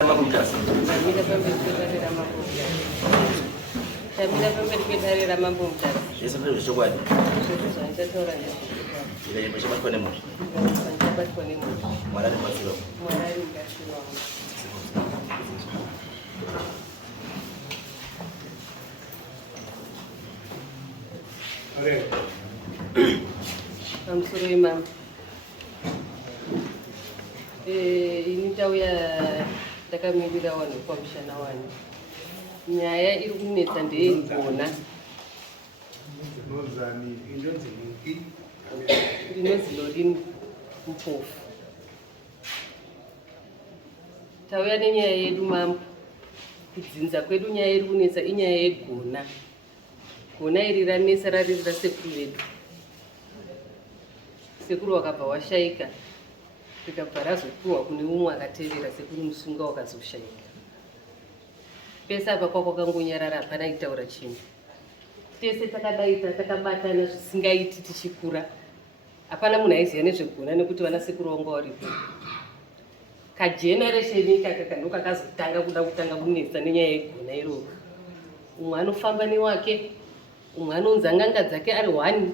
I'm sorry, ma'am. Initauya takamira wanu komishana wanu. Nyaya iri kunetsa ndeigona. Ndinonzi Lodin Mpofu. Tauya nenyaya yedu ma'am. Kudzinza kwedu nyaya iri kunetsa inyaya yegona. Gona iri ranesa rari rasekuru vedu. Sekuru wakabva washaika. Rikabva razopiwa kune umwe akatevera sekuru musunga wakazoshaika. Pese apa kwako kangonyarara hapana itaura chinhu. Tese takadaita takabatana zvisingaiti tichikura. Hapana munhu aiziva nezvegona nekuti vana sekuru vanga varipo. Kageneration ikaka ndo kakazotanga kuda kutanga kunetsa nenyaya yegona iroro. Umwe anofamba newake, umwe anonzi ng'anga dzake ari 1.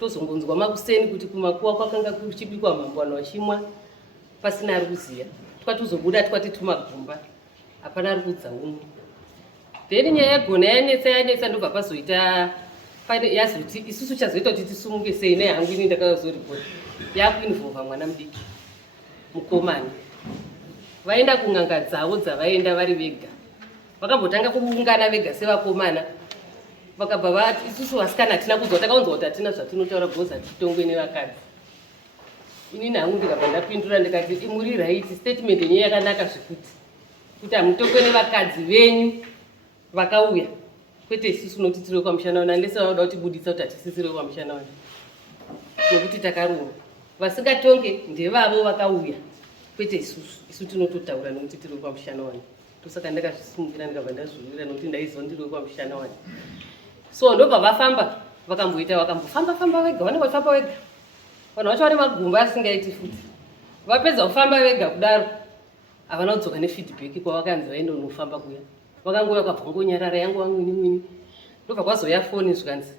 Tozongonzwa makuseni kuti kumakuwa kwakanga kuchibikwa mambwana wachimwa pasina ari kuziya. Twatuzobuda twati tumagumba. Hapana ari kudza umwe. Then nyaya yegona yanetsa ndobva pazoita yazoti isusu chazoita kuti tisumuke sei nehangu ini ndakazoripota. Yakuinvolva mwana mudiki. Mukomana. Vaenda kung'anga dzavo dzavaenda vari vega. Vakambotanga kuungana vega sevakomana. Vakabva vati isusu vasikana hatina kudzwa takaunzwa kuti hatina zvatinotaura goza titongwe nevakadzi. Inini hangu ndikabva ndapindura ndikati muri right statement yenyu yakanaka zvekuti kuti hamutongwe nevakadzi venyu vakauya. Kwete isusu noti tiri kwamushana wani andese vanoda kuti buditsa kuti hatisisiri kwamushana wani. Nokuti takarumwa. Vasingatonge ndevavo vakauya. Kwete isusu tinototaura nokuti tiri kwamushana wani. Tosaka ndakazvisungira ndikabva ndazvivira nokuti ndaiziva ndiri kwamushana wani. So ndobva vafamba vakamboita vakambofamba vega vanenge vachifamba vega. Vanhu vacho vane magumba asingaiti futi. Vapedza kufamba vega kudaro havana kudzoka nefeedback kwavakanzi vaende kunofamba kuya. Vakangouya vakabva ngonyarara yangu wamwini. Ndobva kwazoya foni zvikanzi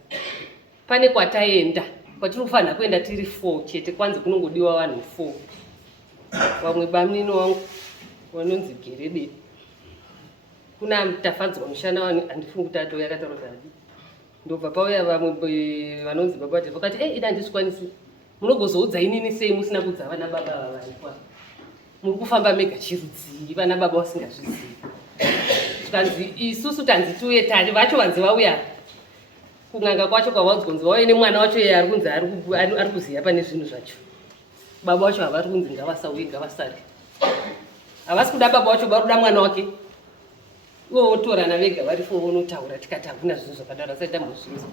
pane kwataenda kwatinofanira kuenda tiri 4 chete kwanzi kunongodiwa vanhu 4. Vamwe bamunino wangu vanonzi Gerede. Kuna mutafadzwa mushana wani handifungi kuti atouya akataura zvadi. Ndobva pauya vamwe vanonzi baba vati vakati ina handizvikwanisi. Munogozoudza inini sei musina kudza vana baba vavarikwa. Muri kufamba mega chirudzii vana baba vasingazvizivi. Zvikanzi isusu tanzi tiuye tari vacho vanzi vauya. Kung'anga kwacho kwavadzonzi vauye nemwana wacho iye ari kunzi ari kuziya pane zvinhu zvacho. Baba vacho havari kunzi ngavasauye ngavasare. Havasi kuda baba vacho vari kuda mwana wake. Ivo votorana vega vari 4 vonotaura tikati hakuna zvinhu zvakadaro saita muzvinzo.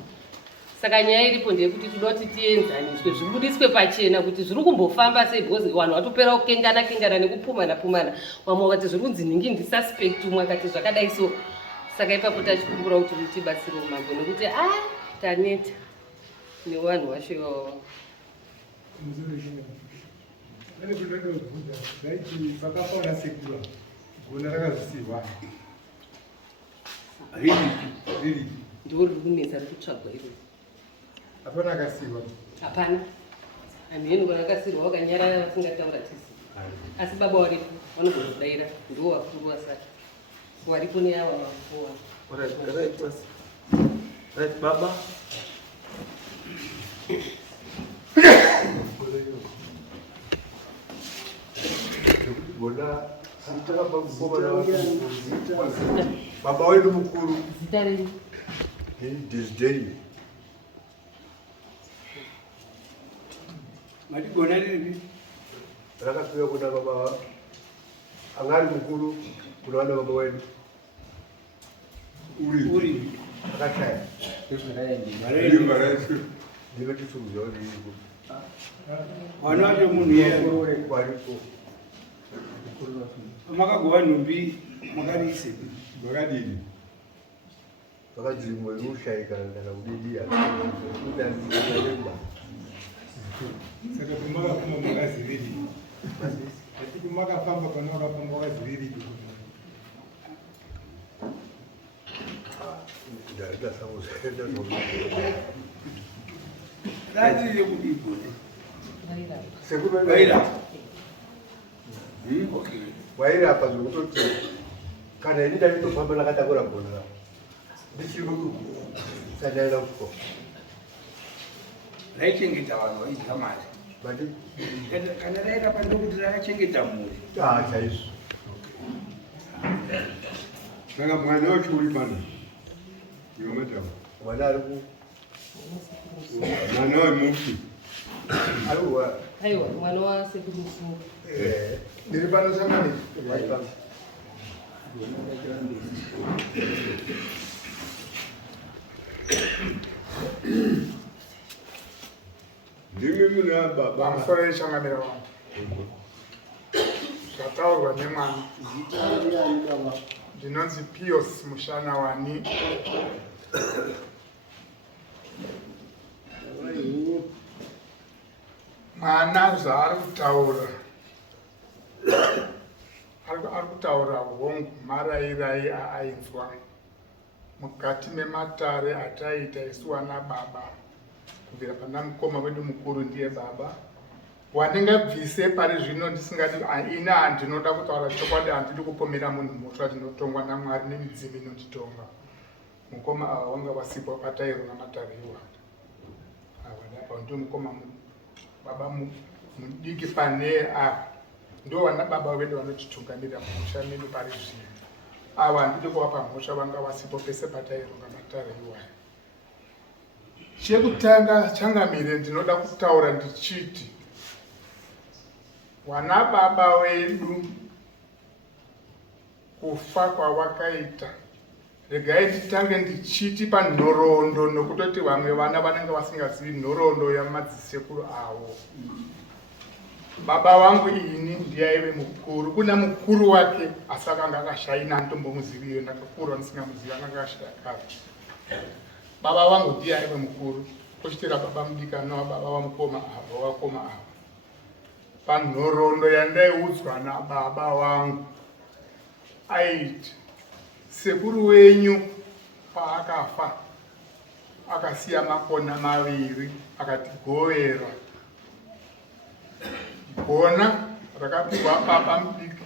Saka nyaya iripo ndeyekuti toda kuti tienzaniswe zvibudiswe pachena kuti zviri kumbofamba sei because vanhu vatopera kukengana nekupumana. Vamwe vakati zviri kunzi ningi ndisuspect umwe akati zvakadai so. Saka ipapo tachikumbura kuti mutibatsire umambo nekuti taneta nevanhu vacho ivavo. Really? Ndori kunetsa rikutsvagwa iro. Hapana akasiwa? Hapana. Handiyeni kuna akasirwa wakanyarara vasingataura tisi. Asi baba varipo vanogozodaira ndivo vakuru vasati. Varipo neava vakuwa. Right, baba. Baba wedu mukuru. Zita renyu? Disdain. Matigona nini? Rakapiwa kuna baba angari mukuru kuna wana baba wedu. Uri. Akashaya. Ndilo chisumbuzo ndiko. Wana wacho munhu yeye wariko. Makagova nhumbi makarise. Wakadini. Wakadzimwe rushaika kana kudidia. Saka kumaka kuma makaziviri. Ati kumaka famba kana wakafamba wakaziviri. Radzile kudipo. Sekuru Vaira. Okay. wairapa zvokutoti kana ini ndaitofamba nakatakura bhora ndichiri sandaenda kuko Raichengeta vanhu vaidya mari. bati Kana rairapa ndokuti rakachengeta mhuri. chaizvo Saka mwana wacho uri pano. Iwe madam. mwana ari ku Mwana wemufi. ari kuwa aiwa mwana wasekuru musungu ndiri pano samani Ndimi muna baba. pamusoro yechangamira vanhu zvataurwa nemwana ndinonzi Pius Mushanawani. Mwana zvaari kutaura ari kutaura hongu marairai aainzwa mukati mematare ataita isu wana baba kubvira pana mukoma wedu mukuru ndiye baba wandingabvise pari zvino ndisingati ina handinoda kutaura chokwadi handidi kupomera munhu mhosva ndinotongwa naMwari nemidzimu inonditonga. Mukoma ava wanga wasipo patairo namatare iwanda apa ndio mukoma baba mudiki pane apa ndo wana baba vedu vanotitungamira mhosva medu pari zvino ava handidi kuvapa mhosva vanga wasipo pese patairo namatare iwanda. Chekutanga changamire ndinoda kutaura ndichiti wana baba wedu kufa kwawakaita regai nditange ndichiti panhoroondo nokutoti vamwe vana vanenge vasingazivi nhoroondo yamadzisekuru avo. Baba wangu ini ndiyaive mukuru kuna mukuru wake asi akanga akashaina ndombomuziviyo ndakakura ndisingamuzivi akanga akashaya. Baba wangu ndiye aive mukuru kochitira baba mudikana baba vamukoma avo wakoma avo. Panhoroondo yandaiudzwa nababa wangu aiti sekuru wenyu paakafa akasiya makona maviri akatigovera. Gona rakapigwa baba mudiki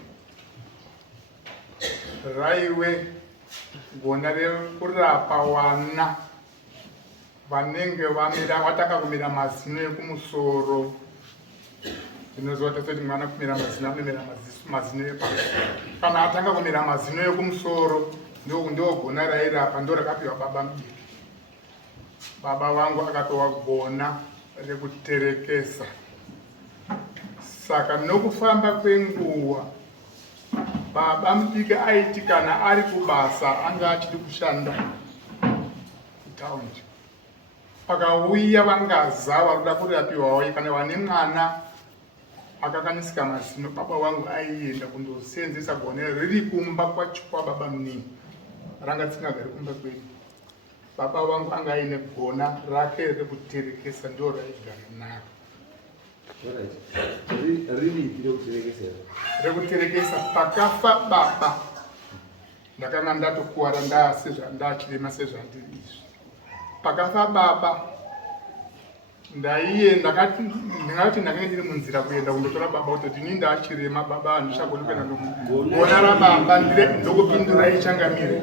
raive gona rekurapa wana vanenge wataka kumira mazino ekumusoro. Ndinozoti kuti mwana kumira mazino anomira mazino epasi. Kana atanga kumira mazino ekumusoro ndo gona rairapa ndo rakapiwa baba mudiki. Baba wangu akatowa gona rekuterekesa. Saka nokufamba kwenguva baba mudiki aiti kana ari kubasa anga achidi kushanda kutaundi pakauya vangaza varuda kurapiwawo kana vane mwana akakanisika mazino baba wangu aienda kundosenzesa gona riri kumba kwacho kwababa munini ranga tisingagari kumba kwedu. Baba wangu anga aine gona rake rekuterekesa ndo raigara naro rekuterekesa. Pakafa baba ndakanga ndatokuwara ndachirema sezvandiri izvi. Pakafa baba ndaienda ndingati ndakanga ndiri munzira kuenda kundotora baba kutoti ini ndachirema baba handichagoni kuenda gona rababa ndokupindura ichangamire.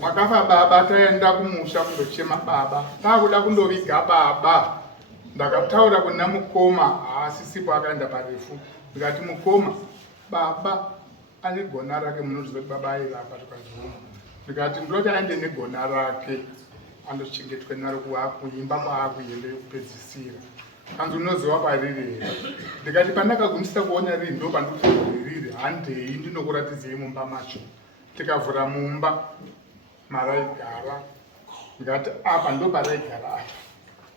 Makafa baba taenda kumusha kundochema baba takuda kundoviga baba ndakataura kuna mukoma haasisipo akaenda parefu ndikati mukoma baba ane gona rake munozviziva kuti baba airapa tukazviona ndikati ndoti aende negona rake andochengetwe naro kuimba kwaakuenda yekupedzisira kanzi unoziva pariri here. Ndikati pandakagumisira kuona riri ndo pandikuririre handei ndinokuratidzei mumba macho. Tikavhura mumba maraigara ndikati apa ndo paraigara apa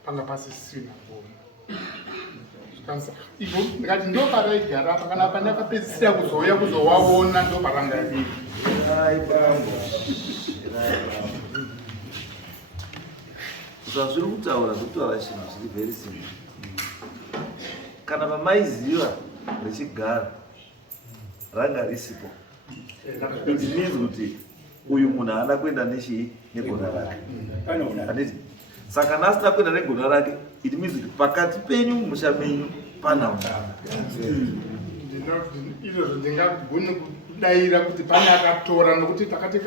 panga pasisina gona. Ndikati ndo paraigara apa kana pandakapedzisira kuzouya kuzowaona ndo paranga riri. Zvazviri kutaura kutaura chinhu chiri very simple. Kana pamaiziva richigara ranga risipo, it means kuti uyu munhu haana kuenda nechii negona rake Panoona. handiti saka nasina kuenda negona rake it means kuti pakati penyu mumusha menyu pana utano. izvozvo ndingagone kudayira kuti pane akatora nokuti takati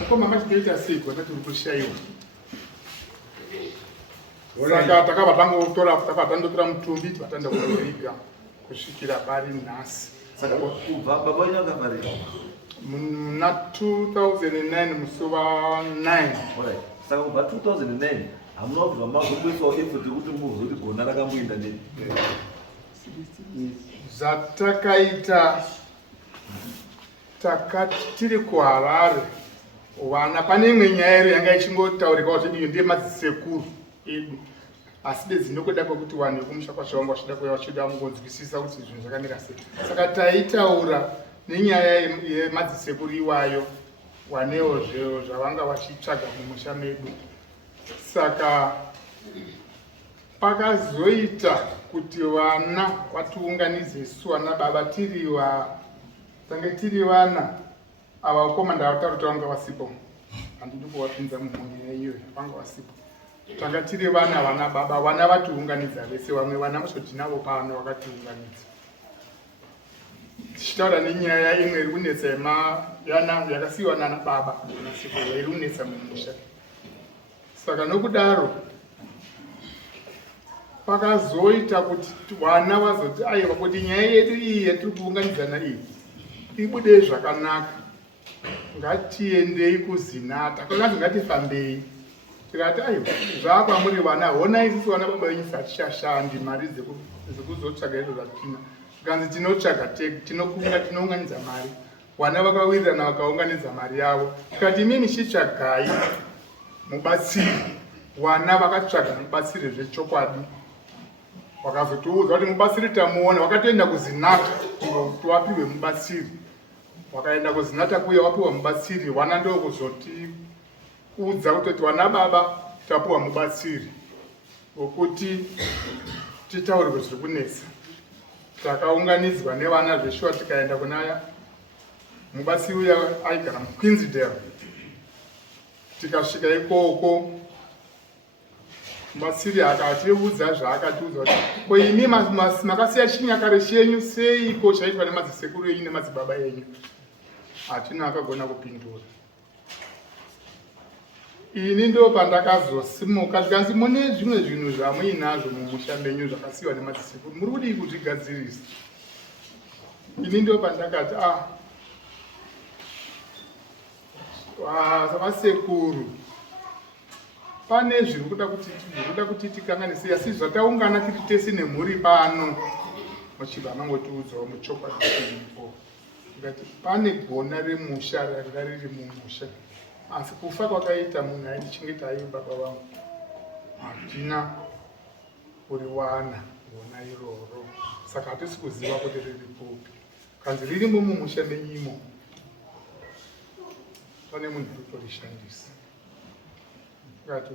mukoma machitoita sei gona tiri kushayiwa saka takabva tandotora mutumbi tivatanda kuiga kusvikira pari nhasi. Saka kubva baba wenyu akafarira muna 2009 musi wa9. Saka kubva 2009 hamuna kubva mazokuisawo effort yekuti muzoti gona rakamboenda nei? Zvatakaita takati tiri kuHarare vana pane imwe nyaya yanga ichingotaurikawo kuti iyo ndiye madzisekuru edu, asi bedzi nokuda kwekuti vanhu vekumusha kwasha vangu vachida kuuya vachida kungonzwisisa kuti zvinhu zvakamira sei. Saka taitaura nenyaya yemadzisekuru iwayo vanewo zvero zvavanga vachitsvaga mumusha medu. Saka pakazoita kuti vana vatiunganidze isu vana baba tange tiri vana ava vakoma ndavataura kuti vanga vasipo, handidi kuvapinza munyaya iyoyo, vanga vasipo. Tanga tiri vana vana baba vana vatiunganidza vese, vamwe vana mushotinavo pano vakatiunganidza. Tichitaura nenyaya imwe iri kunetsa yakasiyiwa nana baba nasipo iri kunetsa mumusha. Saka nokudaro pakazoita kuti vana vazoti aiwa kuti nyaya yedu iyi yatiri kuunganidzana iyi ibude zvakanaka, ngatiendei kuzinata, kwakanzi ngatifambei. Tikati aiwa zvakwamuri vana, honai isusu vana baba venyu hatishashandi mari dzekuzotsvaga izvo zvatina, tikanzi tinotsvaga tinounganidza mari. Vana vakawirirana vakaunganidza mari yavo, tikati imimi chitsvagai mubatsiri. Vana vakatsvaga mubatsiri zvechokwadi, wakazotiudza kuti mubatsiri tamuona, wakatoenda kuzinata kuti wapiwe mubatsiri. Wakaenda kuzinata kuya wapiwa mubatsiri, vana ndokuzotiudza kuti vana baba tapiwa mubatsiri wokuti titaurirwe zviri kunetsa. Takaunganidzwa nevana zveshuwa tikaenda kuna mubatsiri uya aigara muQueensdale. Tikasvika ikoko mubatsiri akatiudza zvaakatiudza kuti ko imi makasiya chinyakare chenyu seiko chaitwa nemadzisekuru enyu nemadzibaba enyu? Hatina akagona kupindura. Ini ndo pandakazosimuka tikanzi mune zvimwe zvinhu zvamuinazvo mumusha menyu zvakasiyiwa nemadzisekuru, muri kudii kuzvigadzirisa? Ini ndo pandakati vasekuru pane zviri kuda kuti tikanganise, asi zvataungana tiri tese nemhuri pano muchibva mangotiudzawo muchokwadi chiripo. Tikati pane gona remusha ranga riri mumusha, asi kufa kwakaita munhu aichengeta aive baba vangu hatina kuriwana gona iroro. Saka hatisi kuziva kuti riripopi, kanzi ririmo mumusha menyimo, pane munhu kutorishandisa. Tikati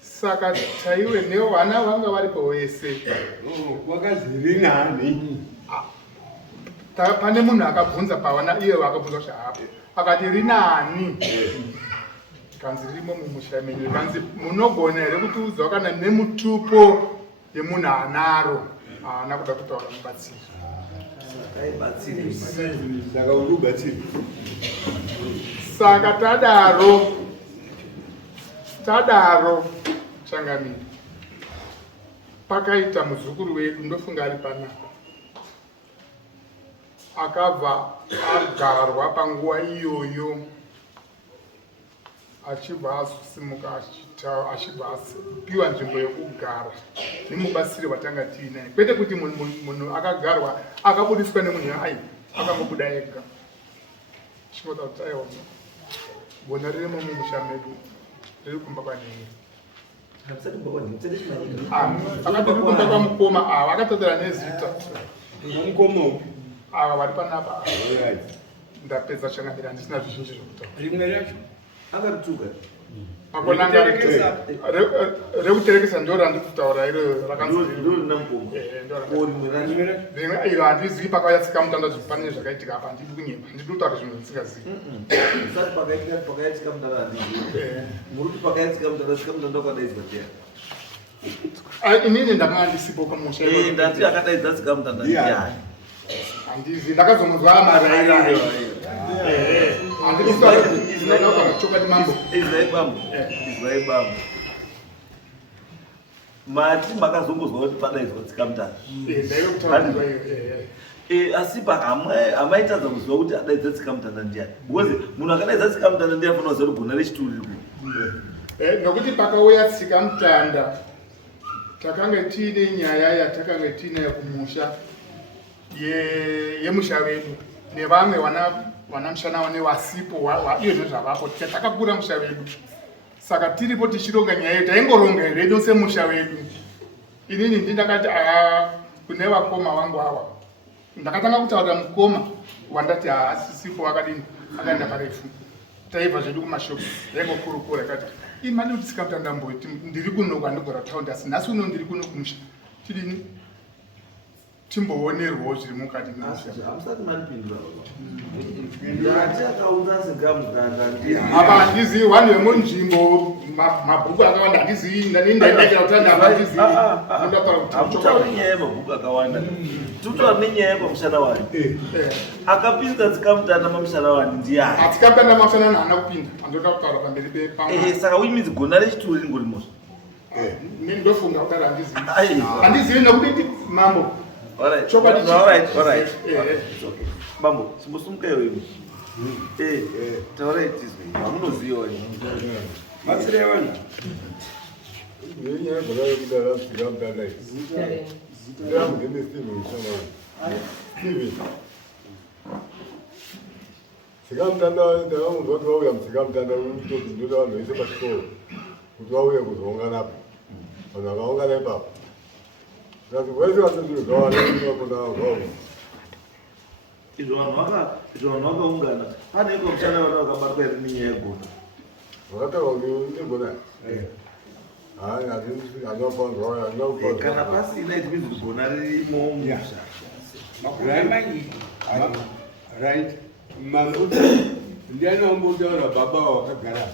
saka taiwe nevo vana vanga varipo vese. Wakaziri nani? Pane munhu akabvunza pavana, iye vakabvunza kuti hapo, akati rinani? Kanzi ririmo mumusha menyu. Kanzi munogona here kutiudzawo kana nemutupo yemunhu anaro haana kuda kutaura mubatsiri. Saka uri kubatsiri. Saka tadaro changamira. Pakaita muzukuru wedu, ndofunga ari panapa, akabva agarwa panguva iyoyo, achibva azosimuka achibva apiwa nzvimbo yekugara nemubatsiri watanga tiinaye. Kwete kuti munhu akagarwa akabudiswa nemunhu akangobuda ega. Chinoda kuti aiwa gona ririmo mumusha medu, riri kumba kwanhiri. Akati riri kumba kwamukoma ava akatotera nezita Mukoma ava vari panapa. Ndapedza changamira, handisina zvizhinji zvokutaura. Rimwe racho akarituka akonanga rekuterekesa ndo randikutaura iro iro handizivi pakayatsika mutanda zvi pane zvakaitika apa handidi kunyemba ndiri kutaura zvinhu zvisingazivi inini ndakanga ndisipo pamusha handizi ndakazomuzwa marairiro handikutaurachokwadi mambo mati makazombozwa kuti padaidzwa tsikamutanda asi hamaitadza kuziva kuti adaidza tsikamutanda ndiani because munhu akadaidza tsikamutanda ndiye afanira kuziva kuti gona rechituru riri nokuti pakauya tsikamutanda takanga tiine nyaya yatakanga tiinayo kumusha yemusha wedu nevamwe wana mushana wane wasipo iyo nezvavapo takakura musha wedu saka tiripo tichironga nyaya yedu taingoronga redu semusha wedu inini ndindakati kune vakoma vangu ava ndakatanga kutaura mukoma wandati haasisipo vakadini akaenda parefu taibva zvedu kumashopu yaingokurukura ikati imani kuti tsikamutanda mboti ndiri kuno kwandigora taundi asi nhasi uno ndiri kuno kumusha tidini timboonerwawo zviri mukati apa handizivi vanhu vemunzvimbo mabhuku akawanda handizivi ndaindaikira kutanda hamutauri nyaya yemabhuku akawanda tutaura nenyaya yepamushana wani akapinza tsikamutanda mamushana wani ndiani tsikamutanda mamushana wani haana kupinda andoda kutaura pamberi saka uimidzi gona rechituru ringorimosva ndofunga kudaro handizivi nokuti mambo mambo chimbosumuka iwe taurai tizwe hamunoziva batsire vanhu nenyaya dzakauya kudara tsikamutanda ndamugende Steven Shamani Steven tsikamutanda ndakamuzwa kuti vauya mutsikamutanda kuti ndoda vanhu vese pachikoro kuti vauye kuzounganapo vanhu vakaungana ipapo ngati vese vasezvinhu zvavanaakona izvo vanhu vakaungana pane iko mushana vana vakabatwa iri nenyaya yegona vakataura negona kana pasina it means gona ririmo musha right mafuta ndiani wambotaura baba wakagara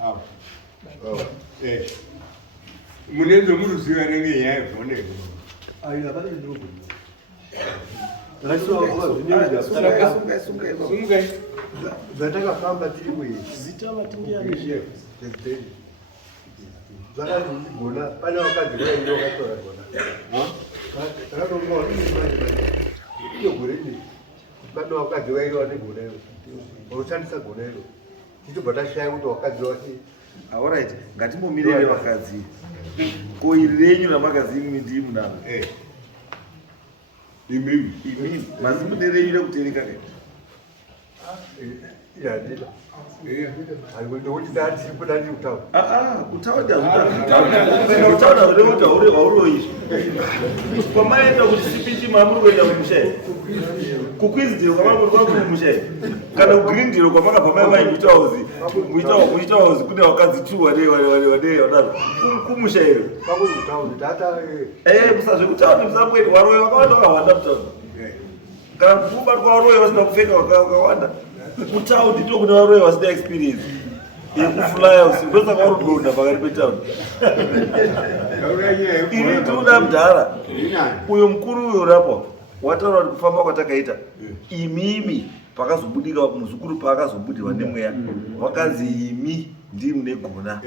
apo munenzo muruziva nenyaya yevhone zvatakafamba tiri zvakazigona pane vakadzi vaindi vakatora gona takatomaiyo goreni pane vakadzi vairiwa negona iro vanoshandisa gona iro tichibva tashaya kuti vakadzi vasi alright ngatimbomirire vakadzi ko iri renyu ramakazi imwe ndii munavo imimi mazimune renyu rekutereka kai yandida aiwendouchidati kudani kutaura kutaura kuti hauroizvi kwamaenda kuchisipichi mamuri kuenda kumusha kukwizidhiro kwamamuri kwakumusha kana kugirindhiro kwamakabva maimai muita hauzi kune vakadzi tu wadaro kumusha iro musazvekutauri musamweri waroyo vakawanda vakawanda kutaura kana kubatwa waroyo vasina kupfeka vakawanda kutaundi ndo kune varoyo vasina experience yekuflya usiku ndosaka varudonda pakati petaundi ini tiuda mudhara uyo mukuru uyo rapa wataura kuti kufamba kwatakaita imimi pakazobudika muzukuru paakazobudirwa nemweya vakanzi imi ndii mune gona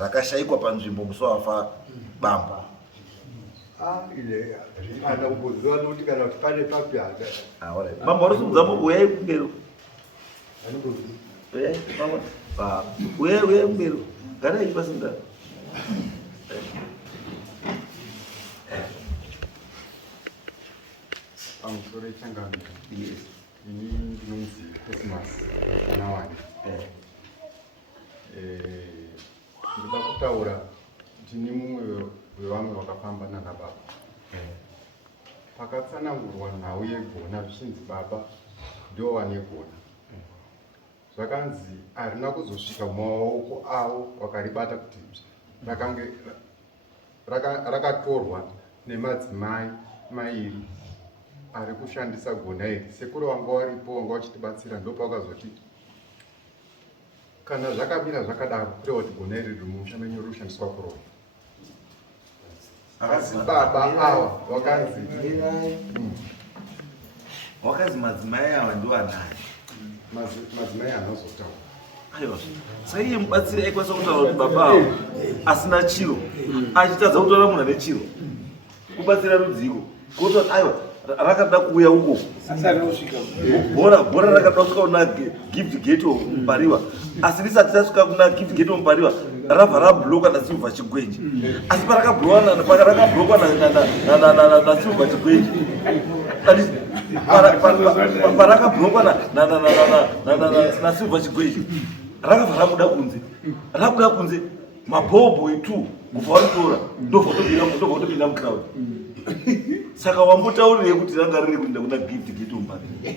rakashayikwa panzvimbo musi wafa bamba ana kumboziva nokuti kana kuti pane papi bamba warosumudzamo uyai kumbero uyai kumbero garai pasindaro pamusoro echangamiro ini ndinonzi Cosmas Kanawani ndinoda kutaura tine mumwe wevamwe vakafamba nana baba pakatsanangurwa nhau yegona zvichinzi baba ndo wane gona zvakanzi harina kuzosvika mumaoko avo wakaribata kuti rakange rakatorwa nemadzimai mairi ari kushandisa gona iri. Sekuru wanga waripo wanga wachitibatsira ndopakazoti kana zvakamira zvakadaro kureva kuti gona iri riri mumusha menyu riri kushandiswa kurova. Asi baba ava wakazi madzimai ava ndiwanai? madzimai anozotaura. Aiwa, saka iye mubatsiri aikwanisa kutaura kuti baba avo asina chiro, achitadza kutaura munhu ane chiro, kubatsira rudziko kutoti aiwa rakada kuuya uko bhora rakada kusvika kuna gift gate mupariwa, asi risati rasvika kuna gift gate mupariwa rabva rabhulokwa nasilva chigwenje. Asi parakabhulokwa nasilva chigwenje, parakabhulokwa nasilva chigwenje rakabva rabuda kunze mabhobhoi 2 kubva waritora ndobva utopinda mucrowd. Saka wambotaurireyi kuti ranga riri kuenda kuna gift gate mupariwa?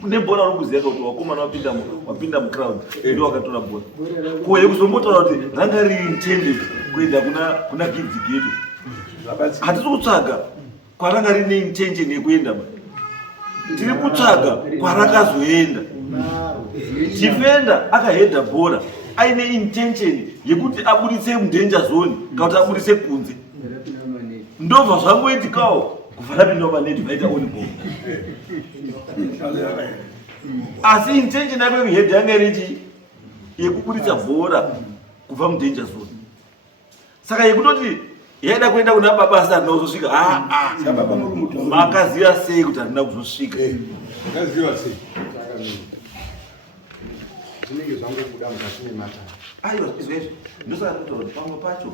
Kune bhora rokuziva kuti wakomana wapinda mucrowd ndio wakatora bhora. Koye kuzombotaura kuti ranga riri intended kuenda kuna gift gate. Hatisi kutsvaga kwaranga rine intention yekuenda, tiri kutsvaga kwarakazoenda. Defender akahedha bhora aine intention yekuti abudise mudanger zone kana kuti abudise kunze. Ndobva zvangoitikawo kubva rapinda maneti vaita on ball. Asi intention yake kuhedha yanga irichi yekubudisa bhora kubva mudanger zone. Saka yekutoti yaida kuenda kuna baba asi harina kuzosvika. Makaziva sei kuti harina kuzosvika? Zvinenge zvangobuda mukati mematare. Aiwa, izvezvi ndosaka kuti pamwe pacho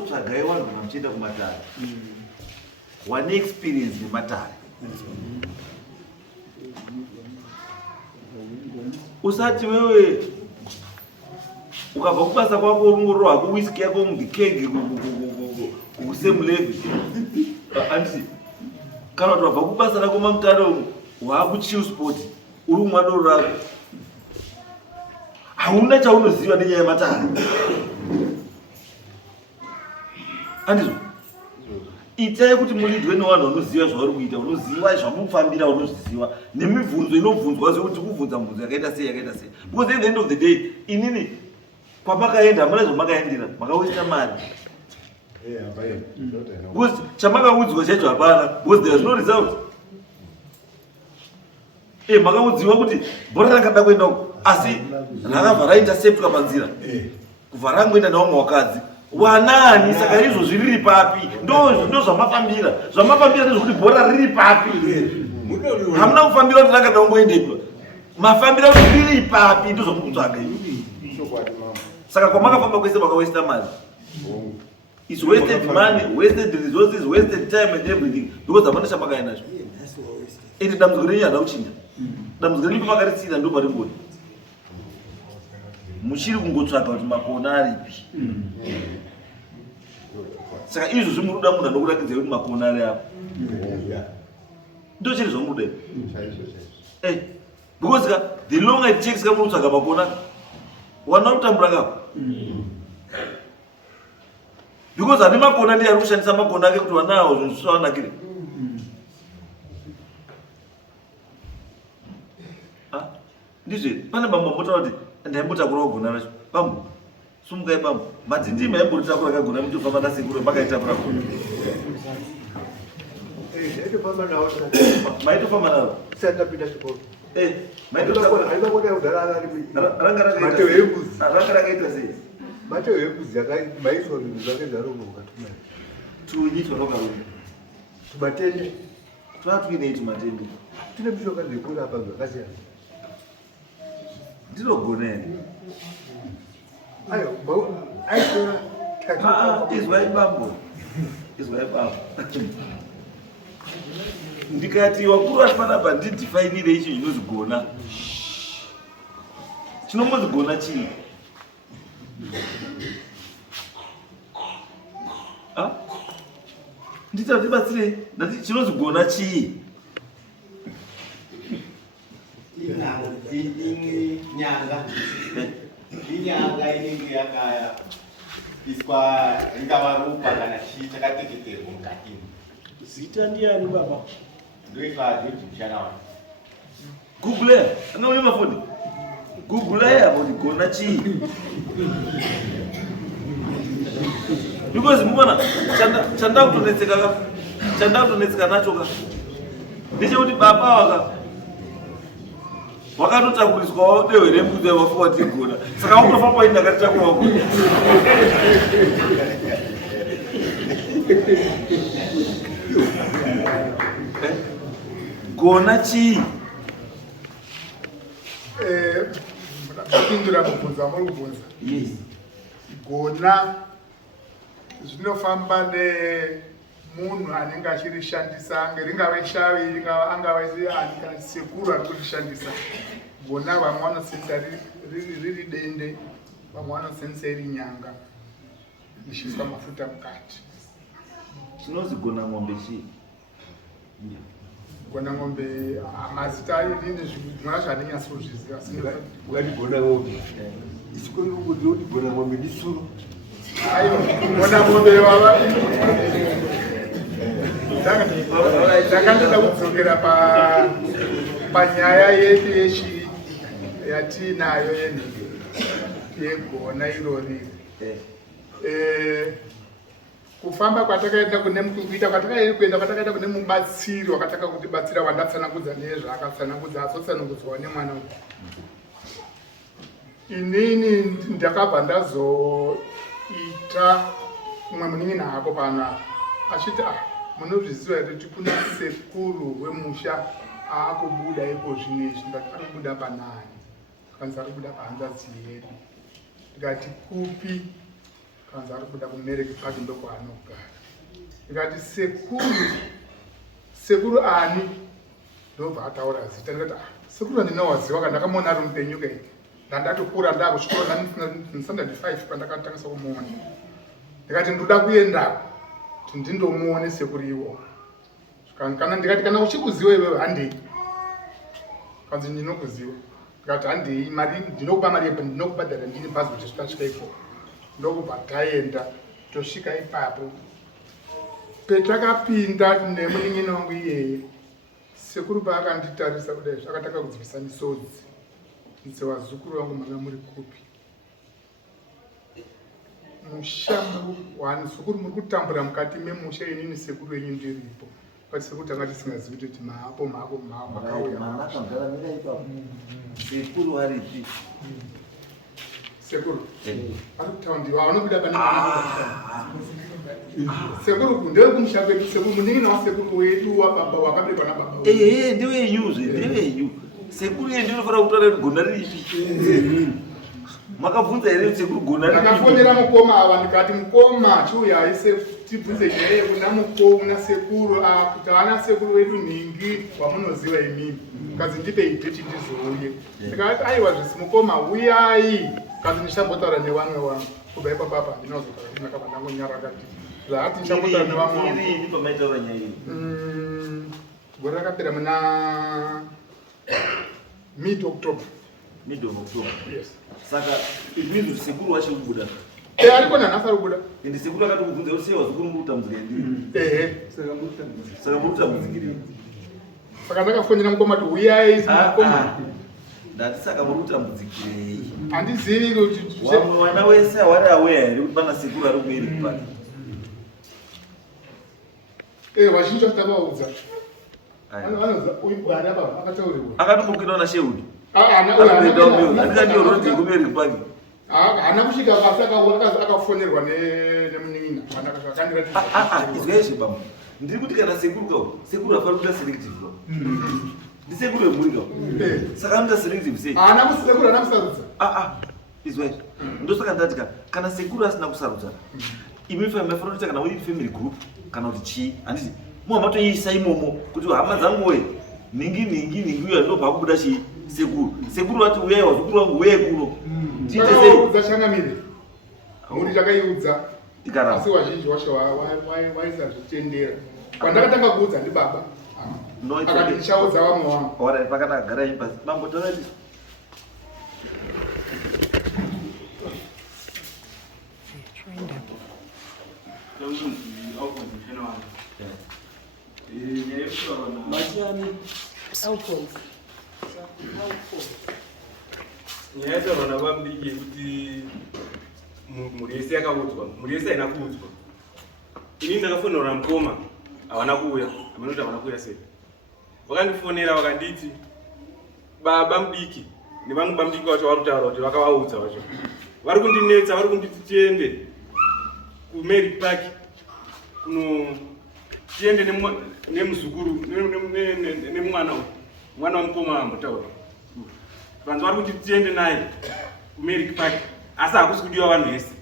tsvagai vanhu vamuchienda kumatare wane experience nematare. Usati wewe ukabva kubasa kwako urungororo hako whisky yako mudhikegi kusemulevi andisi, kana kuti wabva kubasa rako mamutare waakuchill sport uri kumwadoro rako, hauna chaunoziva nenyaya yematare. Andizvo, itai kuti mulidwe nevanhu vanoziva zvavari kuita, unoziva zvamufambira, unozviziva nemibvunzo inobvunzwa zvekuti kubvunza mibvunzo yakaita sei. Because at the end of the day inini kwamakaenda hamuna zvamakaendera, makawaita mari. Because chamakaudzwa chacho hapana, because there is no result. Makaudziwa kuti bhora rakada kuenda uko asi rakabva rainterceptwa panzira kubva rangoenda nevamwe wakadzi wanani. Saka izvo zviriri papi? Ndo zvamafambira ndezvokuti bhora riri papi. Hamuna kufambira kuti rakada kungoendedwa, mafambira kuti riri papi ndozvamukutsvaga. Saka kwamakafamba kwese makawesta mari. It's wasted money, wasted resources, wasted time and everything because hamuna chamakaenda nazvo. Ende dambudziko renyu hada kuchinja. Dambudziko renyu pamakaritsira ndo maringoni. Muchiri kungotsvaga kuti makona aripi. Saka izvo zvimuruda munhu anokurakidza kuti makona ari apo. Ndo chiri zvamuruda. Because the longer it takes kama kutsvaga makona wana kutambura kako. Because ane makona ndiye ari kushandisa makona ake kuti wanawo zvinhu zvisavanakire. Ndizve pane bambo ambotaura kuti ndaimbotakurawo gona racho. Bambo sumukai bambo, madzindi maimbotakura kagona mutofamba nasekuru makaitakura gona. Maitofamba naro ranga rakaita sei? Mateo yekuzi maiswa zvinhu zvake zvarongo ukatuma tunyi twakakaroma tumatende twatwinei tumatende tine mishonga dzekurapa zvakasiyana. Ndinogona ere? Aitora izwai bambo, izwai bambo. Ndikati wakuru ati panapa ndidifainire icho chinonzi gona. Chinombonzi gona chii? Ndita kuti batsire ndati chinonzi gona chii? inyanga inenge yakaiswa ringava ropa kana chii chakateketerwa mukatimo. Zita ndiani baba? Ndoifajoji mushana wangu. Google anaone mafoni. Google yabo ndigona chii. Because mbona chanda kutonetseka nacho ka. Ndiche kuti baba wakatotakuriswawo dewe rembudzi wafuwa tigona. Saka unofamba ina ngatitakwa wako. Gona chii? Ndakapindura mubvunza muri kubvunza. Yes. Gona zvinofamba nemunhu anenge achirishandisa, ringave shavi, ringava angava ani kana sekuru ari kurishandisa. Gona vamwe vanosenzesa riri dende, vamwe vanosenzesa iri nyanga ichiiswa mafuta mukati. Chinozi gona ng'ombe chii? Gona ng'ombe mazita ine zvimwe zvatinyatsozviziva. Ungati gona ng'ombe. Ichikwenda kuti uti gona ng'ombe ndisuru. Aiwa, gona ng'ombe baba. Ndakandoda kudzokera panyaya yedu yatinayo yegona irori. Kufamba kwatakaenda kwatakaenda kune mubatsiri wakataka kutibatsira wandatsanangudza nezvaakatsanangudza azotsanangudzwawo nemwana. Inini ndakabva ndazoita umwe munin'ina hako pano achiti munozviziva here kuti kuna sekuru wemusha aakubuda ipo zvinezvi. Ndikati ari kubuda panani? Kanzi ari kubuda pahanzvadzi yedu. Ndikati kupi? Kanzi ari kubuda kumereki paki ndokwaanogara. Ndikati sekuru ani? Ndobva ataura zita. Ndikati sekuru andinowaziva kana ndakamuona ari mupenyuka iki. Ndandatokura ndakusvikora ndandisandard 5 pandakatangisa kumuona. Ndikati ndoda kuendako kuti ndindomuone sekuru iwo. Kana ndikati kana uchikuziva iwewe handei. Kanzi ndinokuziva. Ndikati handei, mari ndinokupa mari yepo ndinokubhadhara ndine bhazi kuti tasvika ipo. Ndokubva taenda tosvika ipapo. Petakapinda nemunin'ina wangu iyeye, sekuru paakanditarisa kudai akataka kudzivisa misodzi. Nditse wazukuru wangu manga muri kupi? Musha zukuru muri kutambura mukati memusha, inini sekuru wenyu ndiripo. Pati sekuru tanga tisingazivi kuti maapo makauya. Sekuru aripi? Sekuru ari kutaundi vanobuda pane sekuru kundewe kumusha kwedu. Sekuru munin'ina wasekuru wedu wababa wakaberekwa nababa. Ndewenyu sekuru yedu ndinofanira kutaura kuti gona ripi? Makabvunza here sekuru gona ripi? Ndakafonera mukoma ava ndikati mukoma chiuya aise tibvunze nyaya yekuna mukoma sekuru kuti havana sekuru wedu nhingi wamunoziva imimi. Kazi ndipe idheti ndizouye. Ndikati aiwa zvisi mukoma uyai. Kazi ndichambotaura nevamwe vangu. Kubva ipapo apa ndinozotaura kuti ndakabva ndangonyara kati zvaati ndichambotaura nevamwe vangu. Iri pamaitaura nyaya iyi? Gore rakapera muna mid October. Mid of October. Yes. Saka izvinizvi sekuru wacho kubuda. Ariko nanhasi ari kubuda. Ende sekuru akatokubvunza kuti sei wazukuru muri kutambudzika ndiri? Saka muri kutambudzikirei? Saka ndakafonera mukoma kuti uyai mukoma. Ndati saka muri kutambudzikirei? Handizivi kuti wamwe wana wese hawari aware here kuti pana sekuru ari kueri kupata. Vazhinji vatavaudza. Vanoza uyu bwana baba akataurirwa. Akatombokinawo nashehudu. Handika ndiyo rodi kumeri kupaki. Hana kusvika pasi akafonerwa nemunin'ina. Izwa izve bamwe. Ndiri kuti kana sekuru kawo, sekuru afari kuita selective kawo. Ndisekuru wemuri kawo. Saka anoita selective sei? Sekuru hana kusarudza. Izwa izvo. Ndosaka ndati kana sekuru asina kusarudza, imi mafanira kuita kana uri family group kana kuti chii, handiti muhamatoisa imomo kuti hama dzangu we ningi uya ndobva kubuda chii sekuru vati uyai wazukuru wangu uye kuno tiite sei? Dzashangamire muri takaiudza ikaramba asi wazhinji wacho waisazvitendera. Kwandakatanga kuudza ndi baba akati ndichaudza vamwe vangu. Alright, pakanaka garai pasi. Mambo taurati Matiani. Alphonse. Nyaya dzarwana vambiki yekuti mhuri yese yakaudzwa, mhuri yese haina kuudzwa. Ini ndakafonera mukoma havana kuuya, amanoti havana kuuya sei. Vakandifonera vakanditi baba mudiki nevamwe bamudiki vacho vari kutaura kuti vakavaudza vacho vari kundinetsa, vari kunditi tiende kuMary Park tiende nemuzukuru nemwana wamukoma ambotaura vanzi vari kuti tiende naye kuMary Park asi hakusi kudiwa vanhu vese,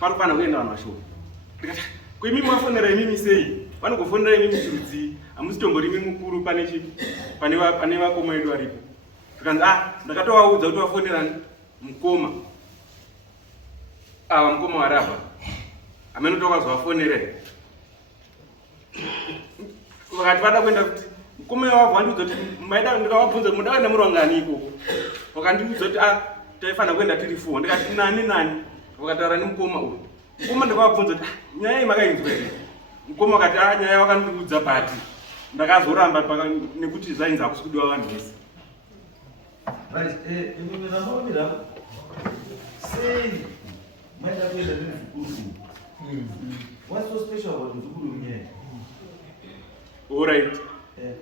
panofanira kuenda vanhu vashoma. Ndikati kuimi mafonera imimi sei? Vanogofonera imimi chirudzi, hamusitombori imi mukuru pane vakoma vedu varipo. Ndikanzi ndakatovaudza kuti vafonera mukoma mukoma warapa amene tokazvafonera. Vakati vada kuenda kuti mukoma wavho vandiudza kuti ndikavabvunza kuti muda kuenda muri vangani ikoko, vakandiudza kuti taifanira kuenda tiri 4. Ndikati nani vakataura nemukoma uyu. Mukoma ndikavabvunza kuti nyaya iyi makainzwa here? Mukoma akati nyaya vakandiudza bhati ndakazoramba nekuti zvainzi hakusi kudiwa vanhu vese. Say, might have been a little what's so special about the Zulu here? Alright.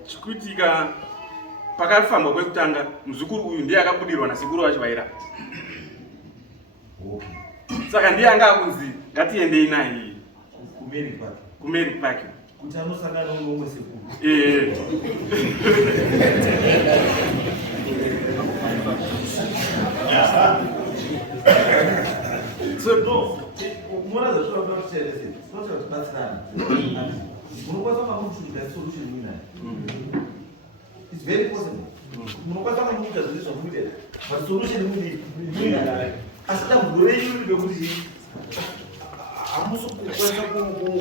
Chikuitika pakafamba kwekutanga muzukuru uyu ndiye akabudirwa nasekuru vacho vaira. Saka ndiye anga akunzi ngatiendei naye kuMary Park. Kuti anosangana nomwe sekuru. So no, one of the short not said is it's not a bad stand. It's very possible. But solution will be as them really be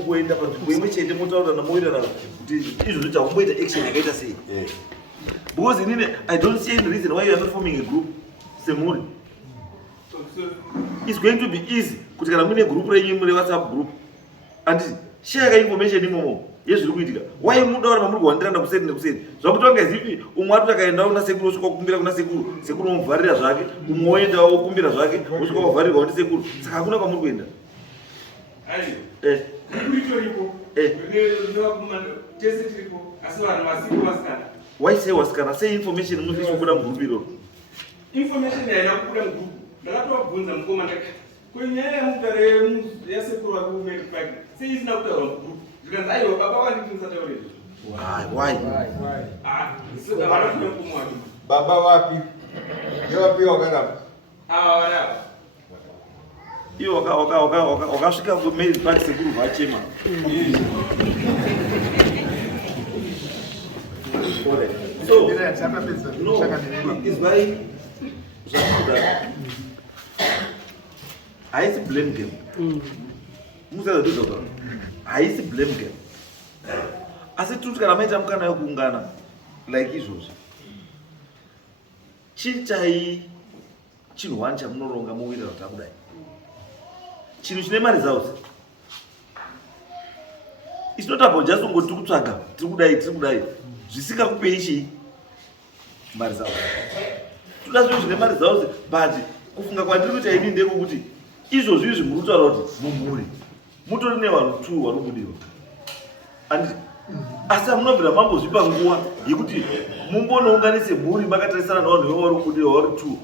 kuenda pamwe chete motaura namoira kuti izvo zvita kumboita action yakaita sei. Because I don't see any reason why you are not forming a group semuri. It's going to be easy kuti kana mune group renyu muri WhatsApp group and share information imomo yezviri kuitika. Why mudaura mamuri kuwandirana kuseri nekuseri zvakuti vangazivi umwe ari takaenda kuna sekuru usvika kukumbira kuna sekuru omuvharira zvake, umwe oenda okumbira zvake usvika kuvharirwa ndi sekuru, saka hakuna kwamuri kuenda. Why say wasikana? Say information must be kubuda mgroup iro. Information yaina kubuda mgroup. Ndakatovabvunza mukoma ndakati kunyaya yamugare yasekuru wako kuMary Park sei isina kutaura mgroup. Ndikanzi aiwa baba wanditi musataure izvo. Why? Vanofuna mukoma wacho. Baba wapi? Yewapi wakarapa? Warapa. Iyo wakasvika kuMary Park sekuru vachema. So, no, it's why I see blame game. Musa do that. I see blame game. Asi truth kana maita mukana yokungana like izvozvo. Chitai chinhu wani chamunoronga muwira kuti akudai. Chinhu chine mari zausi. It's not about just ngoti kutsvaga tiri kudai zvisingakupei chii mari zausi. Toda zvinhu zvine mari zausi but kufunga kwandiri kuita ini ndekuti izvozvo izvi muri kutaura kuti mumhuri mutori nevanhu 2 vari kubudirwa asi hamunobvira mambozvipa nguva yekuti mumbonounganise mhuri makatarisana navanhu vevo vari kubudirwa vari 2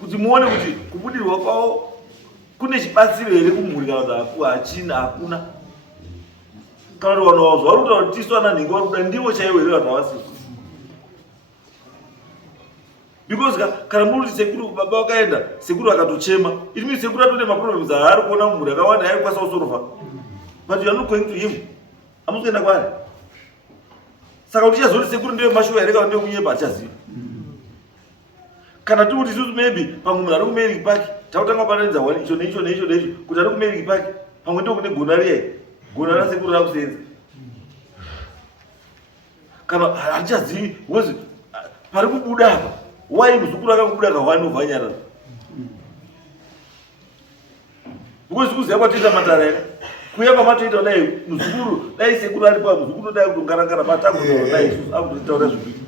kuti muone kuti kubudirwa kwavo kune chibatsiro here kumhuri kana kuti hachina hakuna kana kuti vanhu vavo vari kutaura kuti tisu ana nhingi vari kuda ndivo chaivo here vanhu havasi. Because kana muri sekuru baba wakaenda sekuru akatochema it means sekuru atone maproblems aari kuona mumhuri akawanda airi kwasa kusolva but you are not going to him amuzoenda kwaari saka kuti chazoti sekuru ndiye mashuwa here kana ndiye kunyeba achaziva kana tiri kuti isusu maybe pamwe munhu ari kuMary Park takutanga kubatanidza wani icho neicho neicho neicho kuti ari kuMary Park pamwe ndo kune gona riyai gona rasekuru rakusenza kana hatichazivi because pari kubuda apa why muzukuru akakubuda kawani ubvanyara because kuziva kwatoita matara here kuyamba matoita dai muzukuru dai sekuru ari pa muzukuru dai kutongarangara matakutaura dai isusu akutaura zvibiri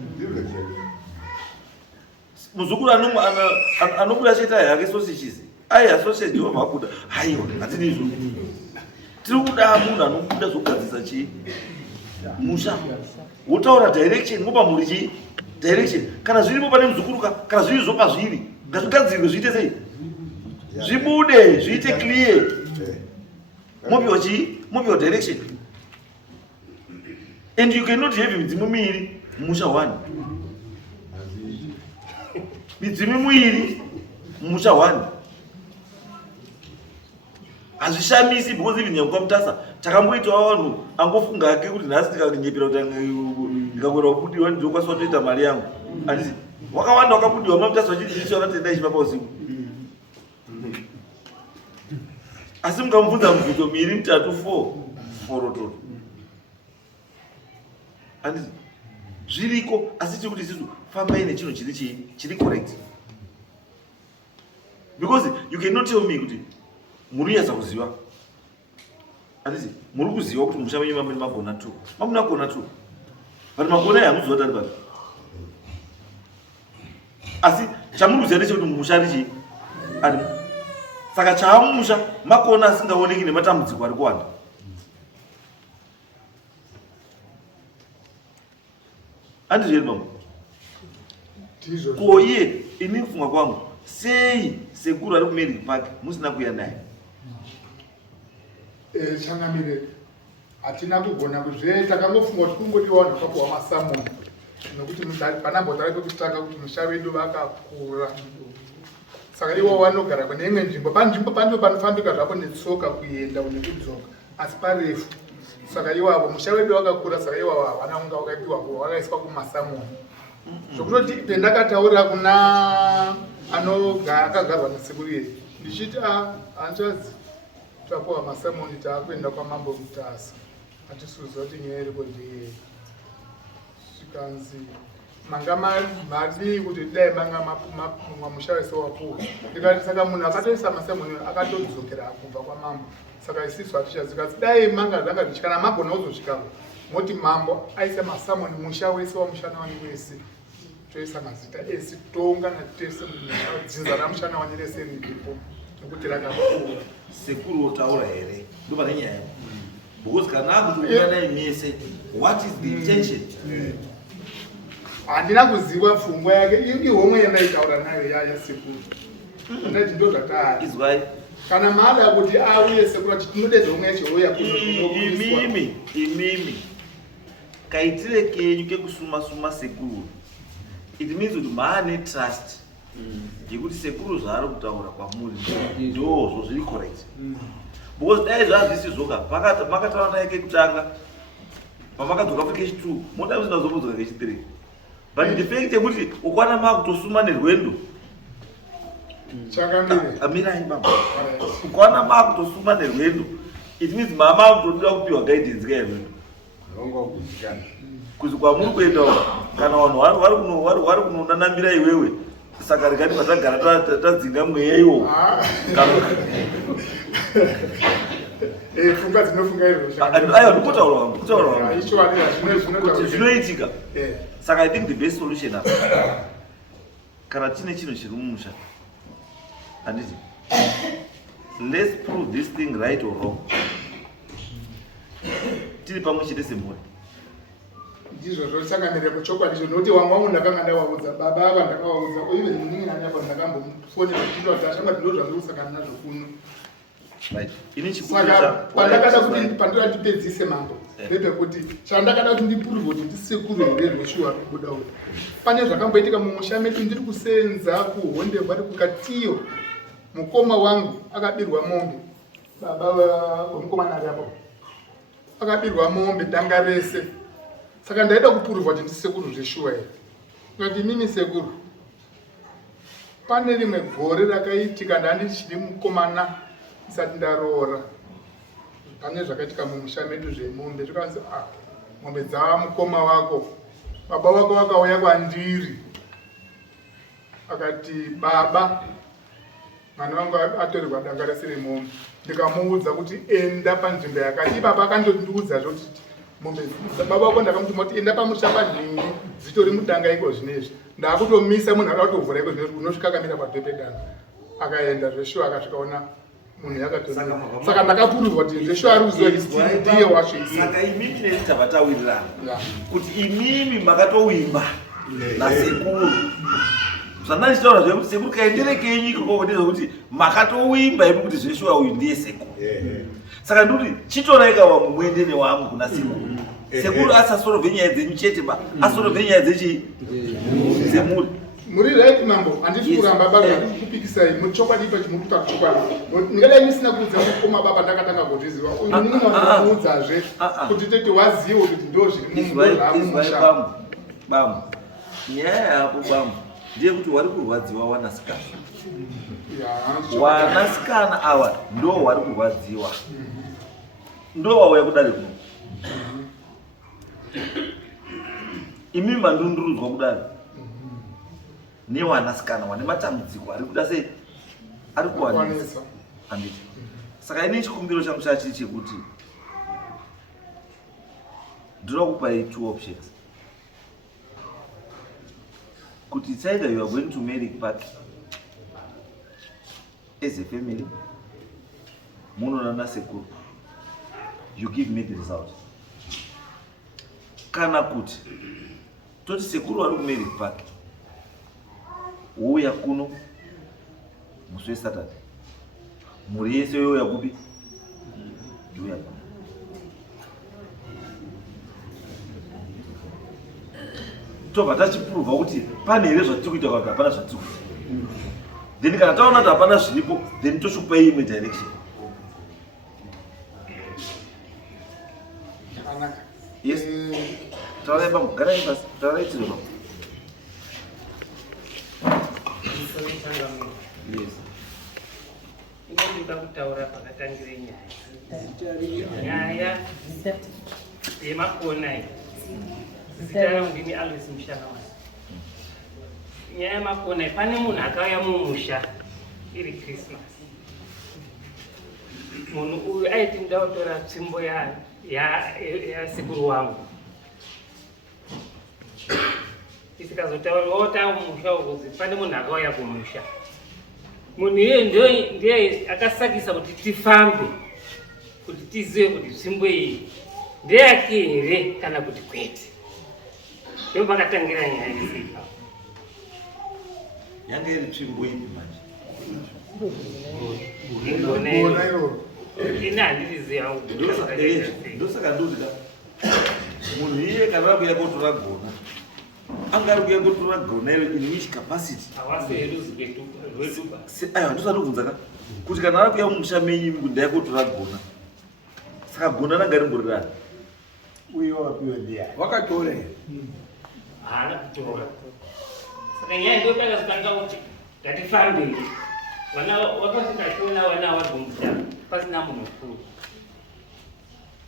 muzukuru anobuda cheta yake sausages aya sausage wavakuda haiwa hatini izvo tiri kuda munhu anobuda zvogadzisa chii musha wotaura direction mopa muri chii direction kana zviripo pane muzukuru kana zviri zvopa zviri ngazvigadzirwe zviite sei zvibude zviite clear mopiwa chii mopiwa direction and you cannot have midzimu miiri musha 1 midzimu miiri musha 1 hazvishamisi because even yakwamutasa takamboitawo vanhu angofunga ake kuti nhasi ndikanyepera kuti ndikakwera kubudiwa ndinokwanisa kutoita mari yangu handisi wakawanda wakabudiwa mamutasa vachidisona tenda ichipapa usiku asi mukamubvunza mubvunzo 2 3 4 forototo handisi zviriko asi tiri kuti isusu fambai nechinhu chiri correct because you cannot tell me kuti muri yaza kuziva handisi muri kuziva kuti musha wenyu mamuni magona 2 mamuna kona 2 but magona yamuziva tari bati asi chamuri kuziva ndechekuti musha richi ari saka chaamusha makona asingaoneki nematambudziko ari kuwanda handizveri mamwe ko iye ini kufunga kwangu sei sekuru ari kuMedic Park musina kuya naye changamire hatina kugona kuzve takangofunga kuti kungodiwa vanhu vakapuwa masamoni nokuti panambotari pekutanga kuti musha wedu vakakura saka ivo vanogara kune imwe nzvimbo panzvimbo pandipo panofambika zvapo netsoka kuenda nekudzoka asi parefu saka ivavo musha wedu vakakura saka ivavo havana kunga vakaipiwa vakaiswa kumasamoni zvokutoti pendakataurira kuna akagarwa nesekuru yeye ndichiti handichazi tapuwa masamoni taakuenda kwamambo mutasa hatisuziva kuti nyaya iripo ndeyei zvikanzi manga madii kuti dai manga musha wese wapuwa ndikati saka munhu akatoisa masamoni akatodzokera kubva kwamambo saka isisu hatichaziva kasi dai manga zvanga zvichikana magona kuzosvikapo moti mambo aisa masamoni musha wese wamushana wani wese toisa mazita esi toungana tese dzinza ramushana wani rese riripo nekuti rakakura sekuru otaura here ndo pane nyaya because kana akutoungana mese what is the intention handina kuziva pfungwa yake ihomwe yandaitaura nayo yaya sekuru ndati ndo zvataari izwai kana maada kuti auye sekuru ati tinodedza umwe yachouya imimi kaitire kenyu kekusuma sekuru it means kuti maane trust yekuti sekuru zvaari kutaura kwamuri ndozvo zviri correct because dai zvazvisizvoka makataura naye kekutanga pamakadzoka fukechi2 moda musina kuzomudzoka kechi3 but the fact yekuti ukwana makutosuma nerwendo amirai mama ukwana makutosuma nerwendo it means mama akutoda kupiwa guidance kairwendo kuzi kwamuri kuenda kana vanhu vari kunonanamira iwewe saka rikati patagara tadzinga mweya iwo pfungwa dzinofunga izvoaiwa ndikutaura wangu zvinoitika saka I think the best solution apa kana tine chinhu chiri mumusha handiti let's prove this thing right or wrong tiri pamwe chete semhuri ndizvo zvosanganira kuchokwadi izvo nokuti wamwe munhu akanga ndavaudza baba ava ndakavaudza uye ndinini nanyapa ndakambofonera ndinoti ashamba ndino zvandirikusangana nazvo kuno saka pandakada kuti pandira ndipedzise mambo ndepekuti chandakada kuti ndipuruvhe kuti ndisekuru here rweshuwa kubuda uyu pane zvakamboitika mumusha medu ndiri kusenza kuhondebwa ri kukatiyo mukoma wangu akabirwa mombe baba wemukomana ari apo akabirwa mombe danga rese saka ndaida kupuruvha kuti ndisekuru zveshuwa here ngati mimi sekuru pane rimwe gore rakaitika ndandichiri mukomana isati ndaroora pane zvakaitika mumusha medu zvemombe zvikanzi mombe dzava mukoma wako baba wako wakauya kwandiri akati baba mwana wangu atorerwa danga rese remombe ndikamuudza kuti enda panzvimbo yakati ipapa akandiudzazve kuti mombe baba vako ndakamutuma kuti enda pamusha panhingi dzitori mudanga iko zvinezvi ndaakutomisa munhu akatovhura iko zvinezvi unosvika akamira padhepedano akaenda zveshuwa akasvikaona munhu yakatonira saka ndakakurudzwa kuti zveshuwa ari kuziva ndiye wacho saka imimi neni tabva tawirirana kuti imimi makatowimba nasekuru zvandandichitaura zvekuti sekuru kaenderekenyi kokodezvokuti makatowimba ipi kuti zveshuwa uyu ndiye sekuru saka ndikuti chitorai kawangu muende newangu kuna sekuru sekuru asasorovhe nyaya dzenyu chete ba asorovhe nyaya dzemuri muri right mambo handisi kuramba baba ndikupikisai muchokwadi ipachi muri kuta chokwadi ndingadai ndisina kuudza mukoma baba ndakatanga kutiziva uyu ndinomuudzazve kuti tete wazivo kuti ndo zviri mumumusha bambo nyaya yako bambo ndiye kuti wari kurwadziwa wanasikana wanasikana ava ndo wari kurwadziwa ndo wauya kudare kuno imi mandundurudzwa kudare newanasikana wane matambudziko ari kuda sei ari kuwanisa handiti saka ine chikumbiro changu chachii chekuti ndinoda kupai 2 options kuti it's either you are going to marry back as a family munonana sekuru you give me the result kana kuti toti sekuru ari kumary back wouya kuno musi wesaturday mhuri yese youya kupi youya kuno tobva tachipuruvha kuti pane here zvatiri kuita kana hapana zvatiri kuita then kana taona kuti hapana zviripo then toshupai imwe direction yes taurai pamwe garai pasi taurai tiri pamwe yes inondoda kutaura pakatangire nyaya yemakona zita rangu ndini Alice Mushanawani. Nyaya yemakona pane munhu akauya mumusha iri Christmas. Munhu uyu aiti ndoda kutora tsvimbo ya sekuru wangu. Tisikazotaurawo tamusha ukuzi pane munhu akauya kumusha. Munhu iye ndiye akasakisa kuti tifambe kuti tizive kuti tsvimbo iyi ndeyake here kana kuti kwete. Ndio pakatangira nyaya isika. Yange iri tsvimbo ipi manje? Ina handiriziva ndosaka ndokuti munhu iye kana akuya kotora gona anga ari kuya kotora gona in which capacity aiwa ndosati kubvunza kuti kana ari kuya mumusha menyu imi kuti ndayakotora gona saka gona ranga rimborirani uyo wapiwa ndiani wakatora haana kutora saka nyaya ndio pakazotanga kuti ngatifambei wakasvikationa vana vadzomusha pasina munhu mukuru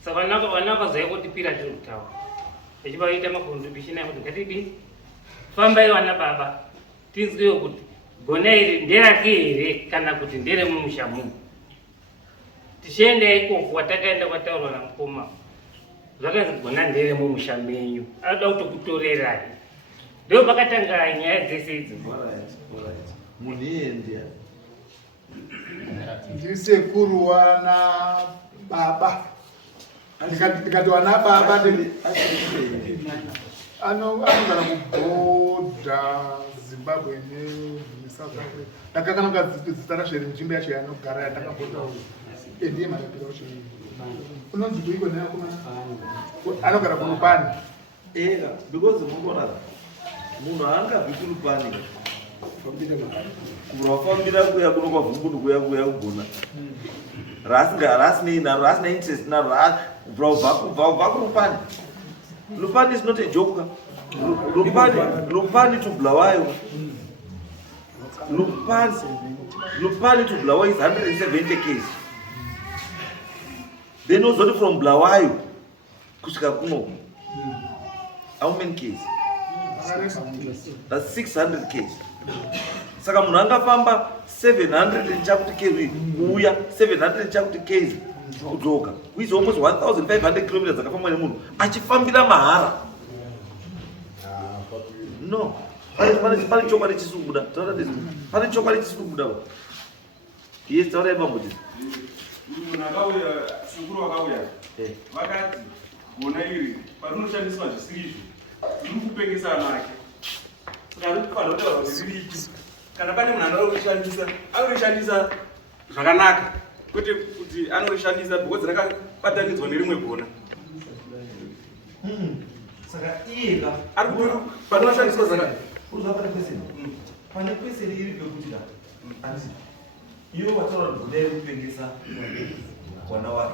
saka vana vakazouya kutipira tiri kutaura vachivaita makontribution akuti ngatidi fambai vana baba tizive kuti gona iri nderake here kana kuti ndere mumusha munhu tichiendai ikoku watakaenda kwataurwa namukoma zvakanzi gona ndere mumusha menyu anoda kutokutorerai ndio pakatanga nyaya dzese idzi munhu iye ndiani ndisekuru wana baba ndikati wana baba anogara mubhodha Zimbabwe neSouth Africa ndakakanoka zita rashe nzvimbo yacho yanogara yatakambota ndiye marapiro wacho unonzi kuiko neakomana anogara kurupani because mukona munhu haangabvi kurupani wafambira kuya kuno kwavhumbudu kuya kugona rasinei naro rasina interest naro bva kurupani lupani is not a joke lupani to Bulawayo lupani to Bulawayo is 170 km then ozoti from Bulawayo kusvika kuno how many km? That's 600 km. Saka munhu angafamba 700 chakuti kezi kuuya 700 chakuti kezi kudzoka with almost 1500 kilometers dzakafambwa nemunhu achifambira mahara. No, pane chokwadi chisiri kubuda. Pane chokwadi chisiri kubuda. Yes, taurai bambuti. Munhu akauya, sukuru akauya. Vakati gona iri parinoshandiswa zvisiri izvi riri kupengesa make. Saka riri kufanira kutaura kuti riri iki. Kana pane munhu anorishandisa zvakanaka, kwete kuti anorishandisa bhokodzi rakabatanidzwa nerimwe gona. Saka iye ari kuti parinoshandiswa zvakanaka. Uzapane kweseni. Pane kweseni iri pekuti da. Anzi. Iwe wataura kuti gona iri kupengesa mwana wake.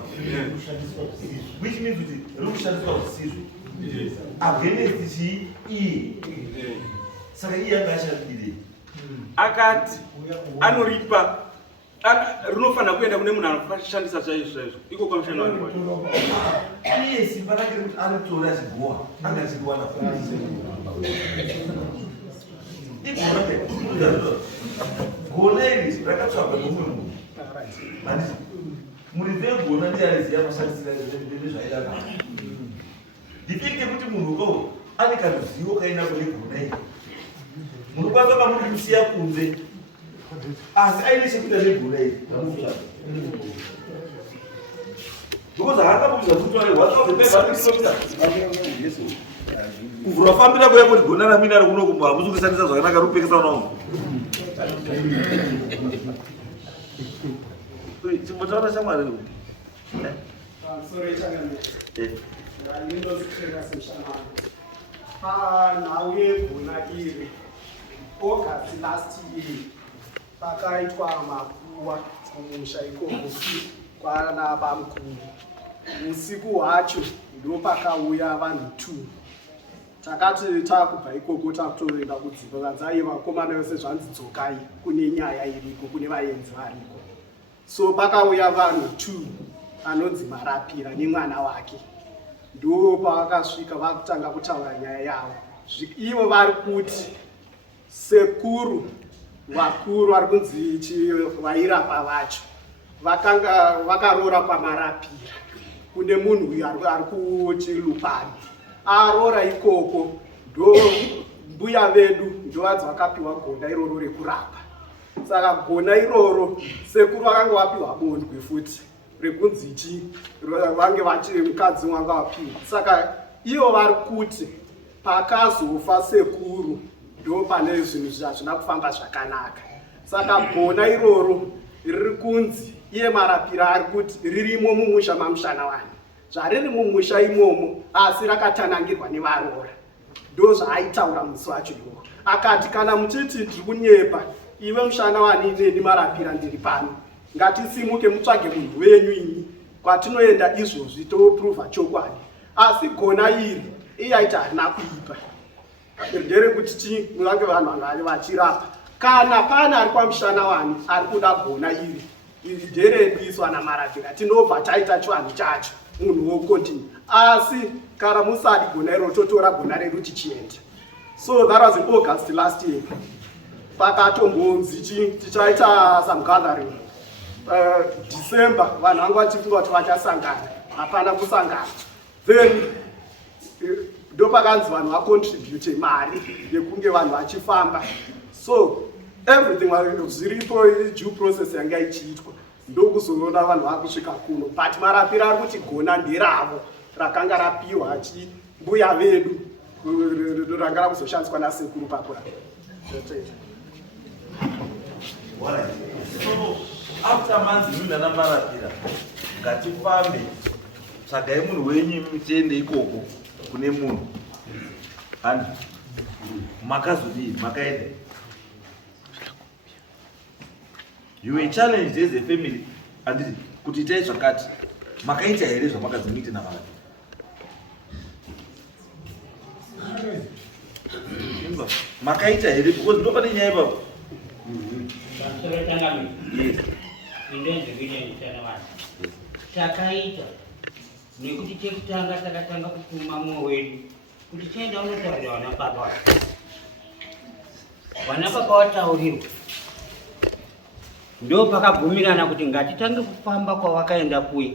Which means kuti riri kushandiswa zvisizvo. Against iye. Saka iye anga ashandire. Akati anoripa rinofanira kuenda kune munhu anoshandisa chaizvo iko kwamushana wake. Iye simba rake rekuti anotora achigowa anga achiwana gona iri rakatsvagwa nomumwe munhu. Handiti muridzi wegona ndiye aiziva mashandisiro ezvaida nao. Ndipinge kuti munhu uyo ane karuzivo kaenda kune gona iri. Munhu kwanza kamuri kusiya kunze asi aine chekuita negona iri ramutsvaga. Because haakamuudza kuti wari 1500 kilometers kuvhura fambira kuya kuti gona ramina rikuno kumba hamusi kushandisa zvakanaka rupekesa unawo. Chimbotaura shamwari panhau yegona iri August last year pakaitwa makuwa kumusha ikoko kwana bamukuru. Usiku hwacho ndo pakauya vanhu 2. Takati takubva ikoko takutoenda kudzimba vanzai vakomana vose zvanzi dzokai kune nyaya iriko kune vaenzi variko. So pakauya vanhu 2 anonzi Marapira nemwana wake. Ndo pavakasvika vakutanga kutaura nyaya yavo. Ivo vari kuti sekuru vakuru vari kunzi vairapa vacho vakarora kwaMarapira kune munhu uyu ari kuchilupani. Arora ikoko ndo mbuya vedu ndo vadzi vakapiwa gona iroro rekurapa. Saka gona iroro sekuru vakanga vapiwa bondwe futi rekunzi ichi vange vachiri mukadzi wanga wapiwa. Saka ivo vari kuti pakazofa sekuru ndo pane zvinhu hazvina kufamba zvakanaka. Saka gona iroro riri kunzi iye Marapira ari kuti ririmo mumusha mamushana wani. Zvariri mumusha imomo asi rakatanangirwa nevarora. Ndo zvaaitaura musi wacho iwo. Akati kana muchiti ndiri kunyepa iwe mushana wani neni Marapira ndiri pano. Ngatisimuke mutsvage munhu wenyu inyi kwatinoenda izvozvi topruvha chokwadi. Asi gona iri iye aiti harina kuipa. Nderekuti vange vanhu vanga vachirapa. Kana pana ari kwamushana wani ari kuda gona iri nderediswa naMarapira tinobva taita chivanhu chacho munhu wokontinue. Asi kana musadi gona iro totora gona redu tichienda. So that was in August last year. Pakatombonzi tichaita some gathering. December vanhu vanga vachifunga kuti vachasangana hapana kusangana. Then ndo pakanzi vanhu vacontribute mari yekunge vanhu vachifamba. So everything zviripo due process yanga ichiitwa ndokuzoona vanhu vakusvika kuno. But Marapira ari kuti gona nderavo rakanga rapiwa mbuya vedu ranga rakuzoshandiswa nasekuru pakurapa. So after manzi mimi nana Marapira ngatifambe tsvagai munhu wenyu tiende ikoko kune munhu. Handi makazodii makaenda. You were challenged as a family and kuti itai zvakati makaita here zvamakazi muite naMarapira. Makaita here because ndo pane nyaya ipapo. Yes. Takaita nekuti chekutanga takatanga kutuma mumwe wedu kuti tienda unotaurira vana baba Vana pakawataurirwa ndo pakabvumirana kuti ngatitange kufamba kwawakaenda kuye,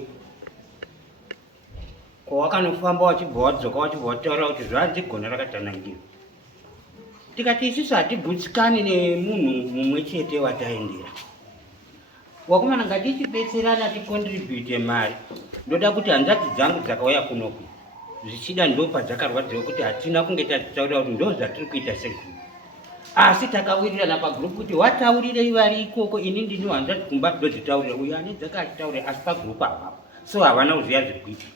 kwawakanofamba wachibva wadzoka wachibva wataura kuti zvanzi gona rakatanangirwa. Tikati isusu hatibvutsikani nemunhu mumwe chete wataendera. Wakomana ngatichibetserana tikontribute mari. Ndoda kuti hanzvadzi dzangu dzakauya kunoku zvichida ndo padzakarwadziwa kuti hatina kunge tachitaurira kuti ndo zvatiri kuita segrupu. Asi takawirirana pagrupu kuti wataurirei vari ikoko, ini ndini hanzvadzi kumba ndodzitaurira, uyo ane dzakachitaurira asi pagrupu apapo. So havana kuziva zviri kuita.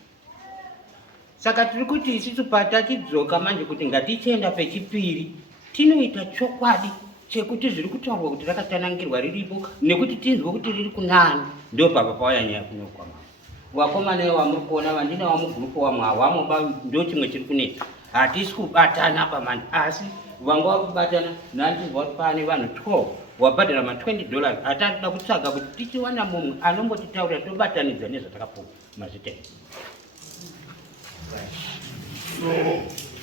Saka tiri kuti isusu patachidzoka manje kuti ngatichienda pechipiri tinoita chokwadi chekuti zviri kutaurwa kuti rakatanangirwa riripo nekuti tinzwe kuti riri kunani. Ndo papa pauya nyaya kunokwama. Wakomana wamuri kuona vandina wamugrupu wamwe hawamoba ndo chimwe chiri kunetsa. Hatisi kubatana pamani asi vanga vakubatana nanzvizwa kuti pane vanhu 12 wabhadhara $20 atatoda kutsvaga kuti tichiwana mumwe anombotitaurira tobatanidza nezvatakapuwa mazvitema. So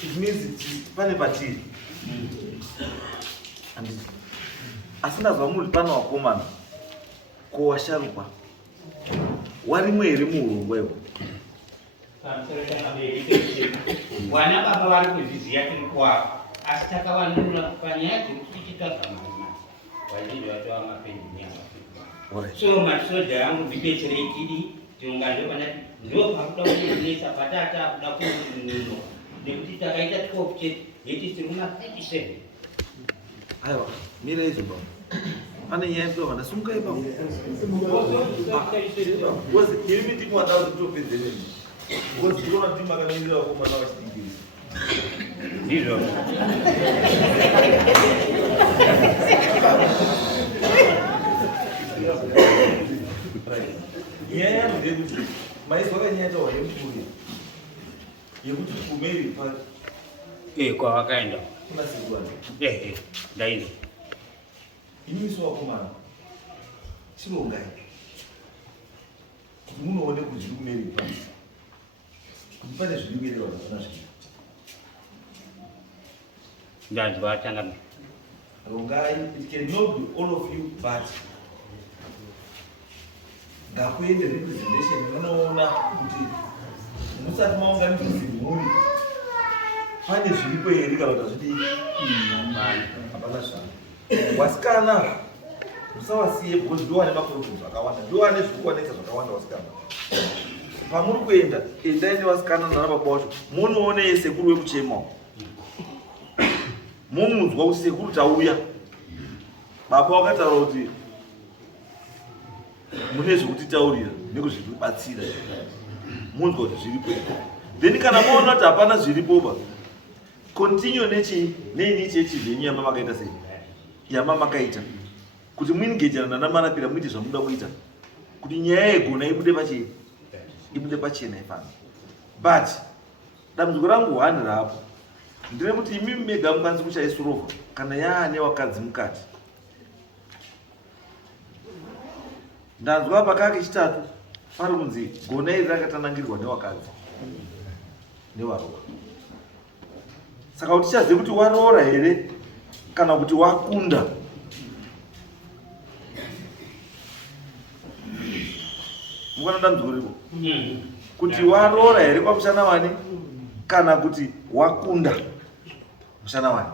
it means pane patiri. Asi ndazva muri pano wakomana kowasharukwa warimwe here muurongwa iwo. Vana baba vari kuzviziva tiri kuwapa asi takavanunura panyaya dzekuti tichitsvaga mari vazhinji vatova mapenzi nyaya. So masoja angu zvibetserei tidi tiungazve panati ndo pakuda kutinesa patatakuda kununo nekuti takaita 12 chete yeti tiri kuma-37. Aiwa, mira izvo baba. Pane nyaya yekuva ndasungai baba. Because imi timu wadawo kutopedzerei. Because ndinoona timu akamirira vakomana vachidigirisa. Ndizvo. Nyaya yangu ndeyekuti maizwa kanyaya taura yemupfuya yekuti kumeri pari kwawakaenda kuna sekwana ndaino inimiso wakomana chirongai kuti munoone kuti zviri kumeri pari kuti pane zviri kuerewa zvakana zviri ndanzwa atanga rongai. It cannot be all of you but ngakuende representation munoona kuti musati maunganidzwa mhuri pane zviripo here kana kuti hazvidi hapana zvavo. Wasikana musavasiye because ndo ane maproblems akawanda, ndo ane zviri kuwanetsa zvakawanda wasikana. Pamuri kuenda endai nevasikana nana baba vacho munoone sekuru wekuchema mumunzwa kuti sekuru tauya baba wakataura kuti mune zvekutitaurira nekuzvibatsira munzwa kuti zviripo. Then kana maona kuti hapana zviripoba continue neini chechi zvenyu yama makaita sei yama makaita kuti muingejana nanamarapira muite zvamuda kuita kuti nyaya yegona ibude pachena ipano. But dambudziko rangu 1 rapo nderekuti imi mega mukwanisi kuchaisurova kana yaane wakadzi mukati. Ndanzwa pakake chitatu pari kunzi gona iri rakatanangirwa newakadzi nevaroora. Saka kuti tichazive kuti waroora here kana kuti wakunda. Mukana dambudziko ripo kuti waroora here pamushana wani kana kuti wakunda mushana wani.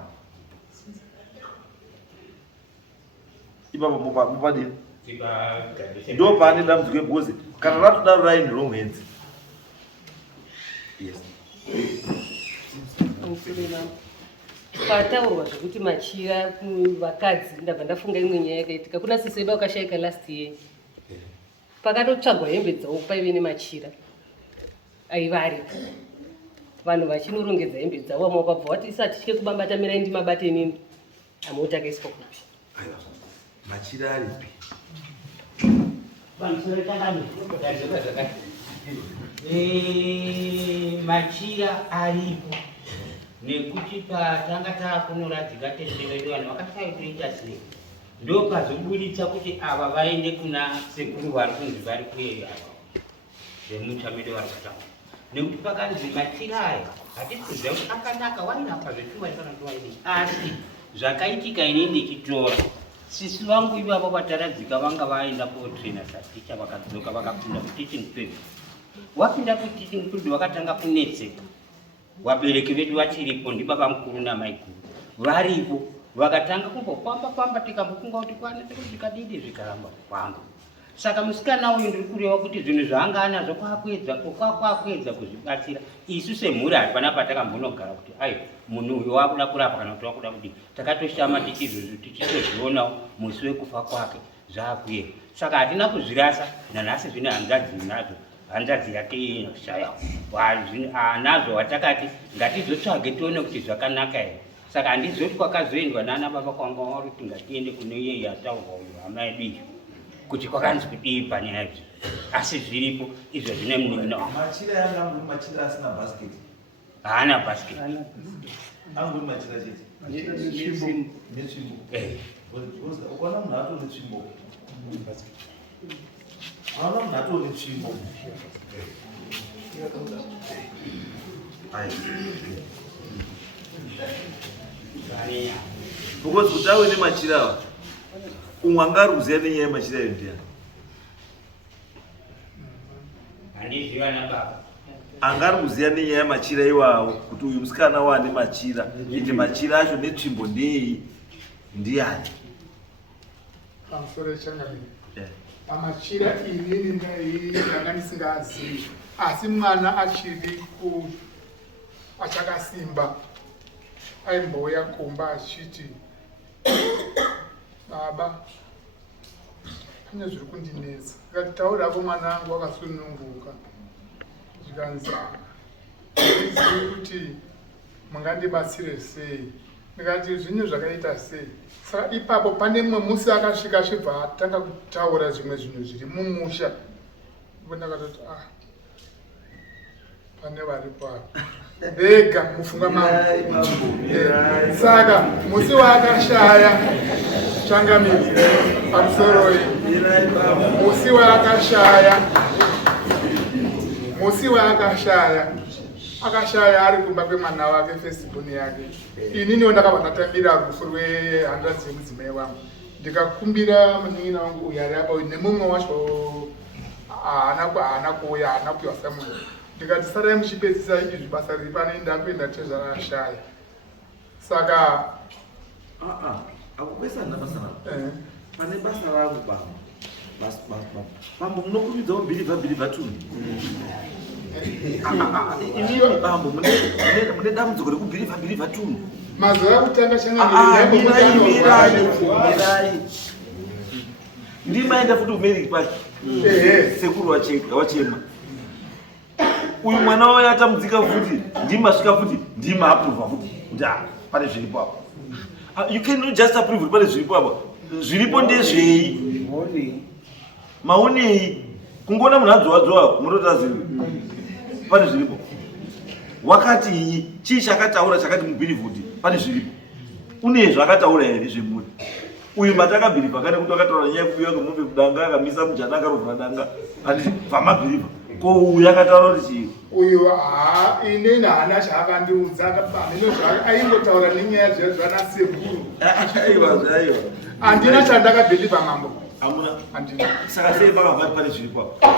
Ipapo mupadini ndo pane dambudziko ebhozi kana ratodaro raini wrong hands. Yes. Pataurwa zvekuti machira vakadzi ndabva ndafunga imwe nyaya yakaitika kuna sisi vedu wakashayika last year pakatotsvagwa hembe dzavo paive nemachira aivarika vanhu vachinorongedza hembe dzavo vamwe vakabva vati isati titye kubambata mirai ndimabate nini amwe takaiswa kupi machira aripi machira aripo nekuti patanga takunoradzika tende vedu vanhu vakashaitoita sei ndo pazobuditsa kuti ava vaende kuna sekuru vari kunzi vari kuyeyo ava vemuchamedo vari kutaura nekuti pakanzi machira aya hatisi kuziva kuti akanaka wairapa zvepfuma kana kuti waini asi zvakaitika ini ndichitora sisi vangu ivavo vataradzika vanga vaenda kotrena saticha vakadzoka vakapinda kuteaching field. Wapinda kuteaching field vakatanga kunetseka. Vabereki vedu vachiripo ndibaba mukuru namai guru varipo vakatanga kumbofamba tikambofunga kuti kwanese kuti zvikadidi zvikaramba kufamba. Saka musikana uyu ndiri kureva kuti zvinhu zvaanga anazvo kwakwedza kuzvibatsira isu semhuri hapana patakambonogara kuti ai munhu uyu wakuda kurapa kana kuti wakuda kudii. Takatoshama tichitozvionawo musi wekufa kwake zvaakuyera. Saka hatina kuzvirasa nanhasi zvine hanzvadzi nadzo hanzvadzi yake shaya anazo watakati ngatizotsvage tione kuti zvakanaka here. Saka handizoti kwakazoendwa nana baba kwanga vari kuti ngatiende kune iye yataurwa uyu hama yedu iyo kuti kwakanzi kudii panyaya idzi, asi zviripo izvo zvine munin'ina wangu. Machira yanga anguri machira asina basket. Haana basket. Anguri machira chete. Netsvimbo. Ukaona munhu ato netsvimbo. Hauna munhu ato netsvimbo. Because kuti ave nemachira ava umwe angari kuziva nenyaya yemachira iyo ndiani? Handiziva nababa. Angari kuziva nenyaya yemachira iwawo kuti uyu musikana wane machira kuti machira acho netsvimbo ndei ndiani? Pamusoro echangamiri pamachira inini ndanga ndisingazivi, asi mwana achiri achakasimba aimbouya kumba achiti baba pane zviri kundinetsa. Ndikataurako mwana wangu akasununguka zvikanzi ndizii kuti mungandibatsire sei. Ndikati zvinhu zvakaita sei. Saka ipapo pane mumwe musi akasvika achibva atanga kutaura zvimwe zvinhu zviri mumusha. Ndipo ndakatoti pane vari papo vega mufunga mangu. Saka musi waakashaya changamidzi pamusoro musi waakashaya ari kumba kwemwana wake fesibhoni yake. Ininiwo ndakabva ndatambira rufu rwehanzvadzi dzemudzimai wangu ndikakumbira munin'ina wangu uyu ari apa uyu nemumwe wacho haana kuuya, haana kupiwa samuel. Ndikati sarai muchipedzisa izvi basa riri pane ndakuenda tezvarashaya. Saka akukwesana basa rangu pane basa rangu bambo munokuridzawo bhirivha tuni. Imini bambo mune dambudziko rekubhirivha tuni. Mazuva kutanga mirai ndimaenda futi kumeriki pake sekuru wachema uyu mwana wayo atamudzika futi ndimasvika futi ndimaapurwa futi kuti pane zviripo apa. You cannot just approve kuti pane zviripo apa. Zviripo ndezvei? Maonei? Kungoona munhu adzowadzwa munotazivi pane zviripo. Wakati iyi chii chakataura chakati mubhirivha kuti pane zviripo? Une zvakataura here zvemuri? Uyu matakabhirivha kane kuti wakataura nyaya yekubiwa kwemombe kudanga akamisa mujana akarovhura danga ati pamabhirivha. Ko uyu akataura kuti chii? Uyu inini haana chaakandiudza aingotaura nenyaya dzezvana sekuru. Aiwa. Handina chandakabhirivha mambo. Hamuna? Handina. Saka sei pakabva pane zviripo apa?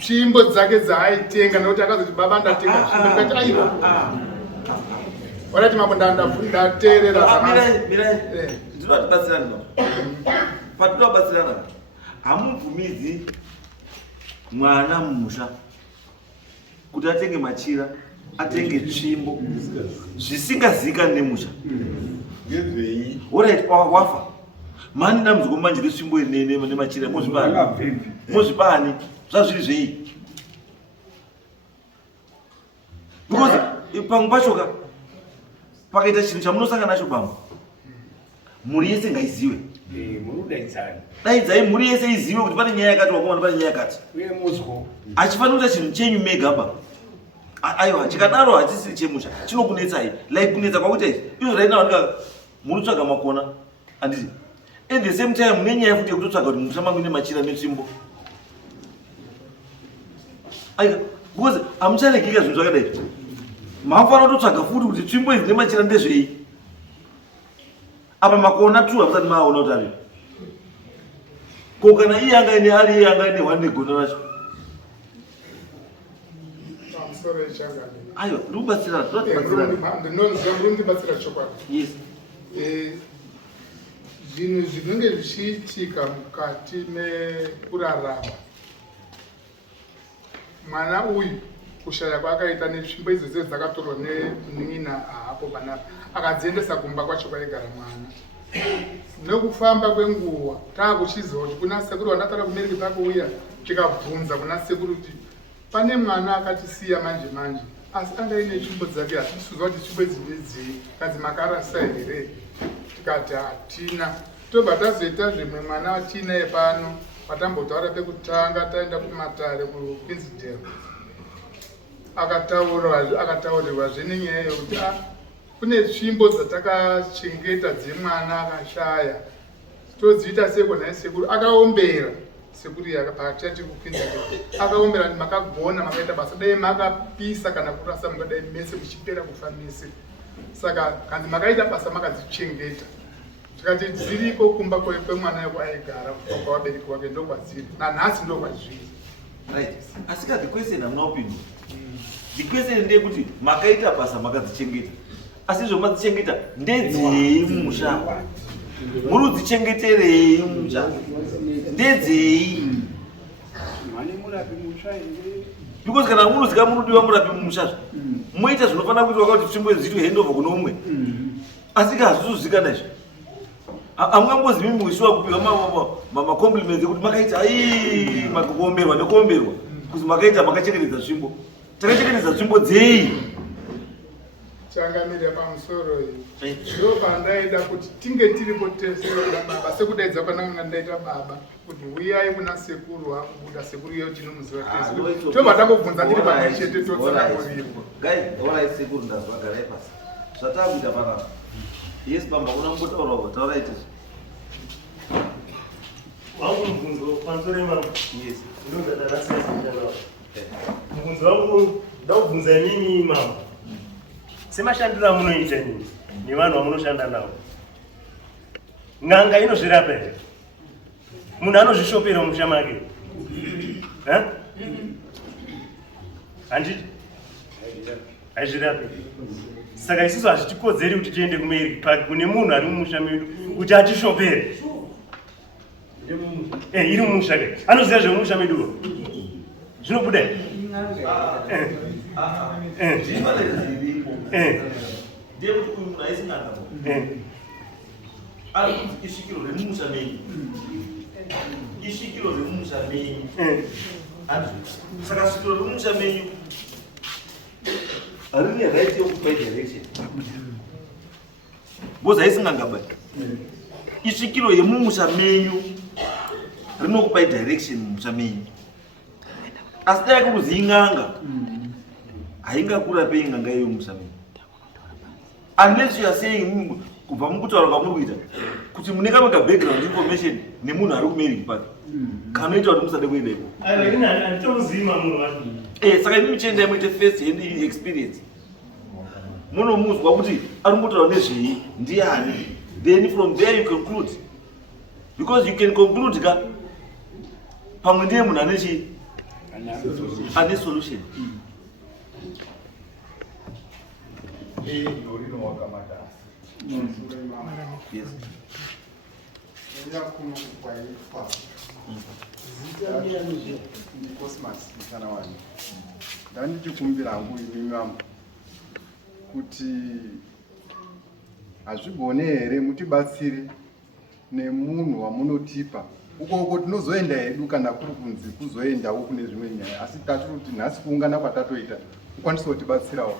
Tsvimbo dzake dzaaitenga nokuti akazoti baba ndatenga tsvimbo. Ndikati aiwa. Warati mambo ndateerera. Mirai. Ndinotibatsirana nawo. Patinobatsirana hamubvumidzi mwana mumusha kuti atenge machira, atenge tsvimbo zvisingazivikanwi nemusha. Alright, wafa mani dambudziko manje retsvimbo nemachira muzvipani zvazviri zvei? Because pamwe pachoka pakaita chinhu chamunosangana nacho pamwe mhuri yese ngaizive. Daidzai mhuri yese izive kuti pane nyaya yakati wakomana pane nyaya yakati. Hachifanira kuita chinhu chenyu mega ba. Aiwa chikadaro hachisiri chemusha chinokunetsai like kunetsa kwakuita izvi izvo rainawanika munotsvaga makona handiti. At the same time mune nyaya futi yekutotsvaga kuti musha mangu nemachira netsvimbo. Aika because hamucharegeka zvinhu zvakadai. Mafanira kutotsvaga futi kuti tsvimbo idzi nemachira ndezvei. apa makona 2 hamusati maona kuti ari ko kana iye angaine ari iye angaine 1 negona racho pamusoro echangani aiwa ndikubatsira ndinondibatsira chokwadi yes zvinhu zvinenge zvichiitika mukati mekurarama mwana uyu kushaya kwaakaita netsvimbo idzodzo dzakatorwa nenina hapo panapa akadziendesa kumba kwacho kwaigara mwana nekufamba kwenguva taakuchiziva kuti kuna sekuru wandatara kumereki pakuuya tikabvunza kuna sekuru kuti pane mwana akatisiya manje manje asi anga ine tsvimbo dzake hatisuzwa kuti tsvimbo idzi ndedzei kanzi makarasa here tikati hatina tobva tazoita zvimwe mwana atinaye pano patambotaura pekutanga taenda kumatare kuQueensdale akataurirwa zvenenyaya yokuti kune tsvimbo dzatakachengeta dzemwana akashaya todziita seko naye sekuru akaombera sekuru pakati kuQueensdale akaombera makagona makaita basa dai makapisa kana kurasa mungadai mese kuchipera kufa mese saka kanzi makaita basa makadzichengeta tikati dziriko kumba kwemwana yekwaigara kubva kwawabereki wake ndokwadziri nanhasi ndokwazviri right asika the question hamuna upindu the question ndeyekuti makaita basa makadzichengeta asi izvo madzichengeta ndedzei musha muri kudzichengeterei musha ndedzei because kana munozika munodiwa murapi mumusha moita zvinofanira kuitwa kuti tsvimbo idzi zviitwe handover kuno umwe asika hazvizozvikana izvo hamungambozivi muishiwa kupiwa macompliments ekuti makaita ai makakuomberwa nekuomberwa kuzi makaita makachengetedza tsvimbo takachengetedza tsvimbo dzei changamira pamusoro iyi ndo pandaida kuti tinge tiripo teseoda baba sekudaidza kwananga ndaita baba kuti uyai kuna sekuru wakubuda sekuru iyo tinomuziva tese tobva tangobvunza tiri pamwe chete totsanangoripo orai sekuru ndazwa garai pasi zvatakuita panapa yes bamba kuna mbotaurawo taura ite wangu mvunzo pamusoro emama yes ndozvatakasiyana mvunzo wangu ndakubvunza inini mama semashandiro amunoita nyini nevanhu vamunoshanda navo n'anga inozvirapa here munhu anozvishopera mumusha make handiti haizvirapi saka isusu hazvitikodzeri kuti tiende kuMeriki Park kune munhu ari mumusha medu kuti atishopere iri mumusha ke anoziva zvemumusha meduwo zvinobuda ndeyekuti uyu munhu aisingana ari kuti isvikiro remumusha menyu isvikiro remumusha menyu saka svikiro remumusha menyu harine right yokupai direction because aisingangaba isvikiro yemumusha menyu rinokupai direction mumusha menyu asi dai kuruzi ing'anga haingakurapei ng'anga iyo mumusha menyu unless you are saying kubva mukutaura kwamuri kuita kuti mune kamwe ka background information nemunhu ari kuMeriki Park kanoita kuti musade kuenda iko saka imi muchienda muite first hand experience munomuzwa kuti ari kumbotaura nezvei ndiani then from there you conclude because you can conclude ka pamwe ndiye munhu ane solution Yes. Cosmas mfana wani ndandichikumbira hangu imi mama kuti hazvigone here mutibatsire nemunhu wamunotipa uko tinozoenda hedu kana kuri kunzi kuzoendawo kune zvimwe nyaya asi tatiri kuti nhasi kuungana kwatatoita ukwanisa kutibatsirawo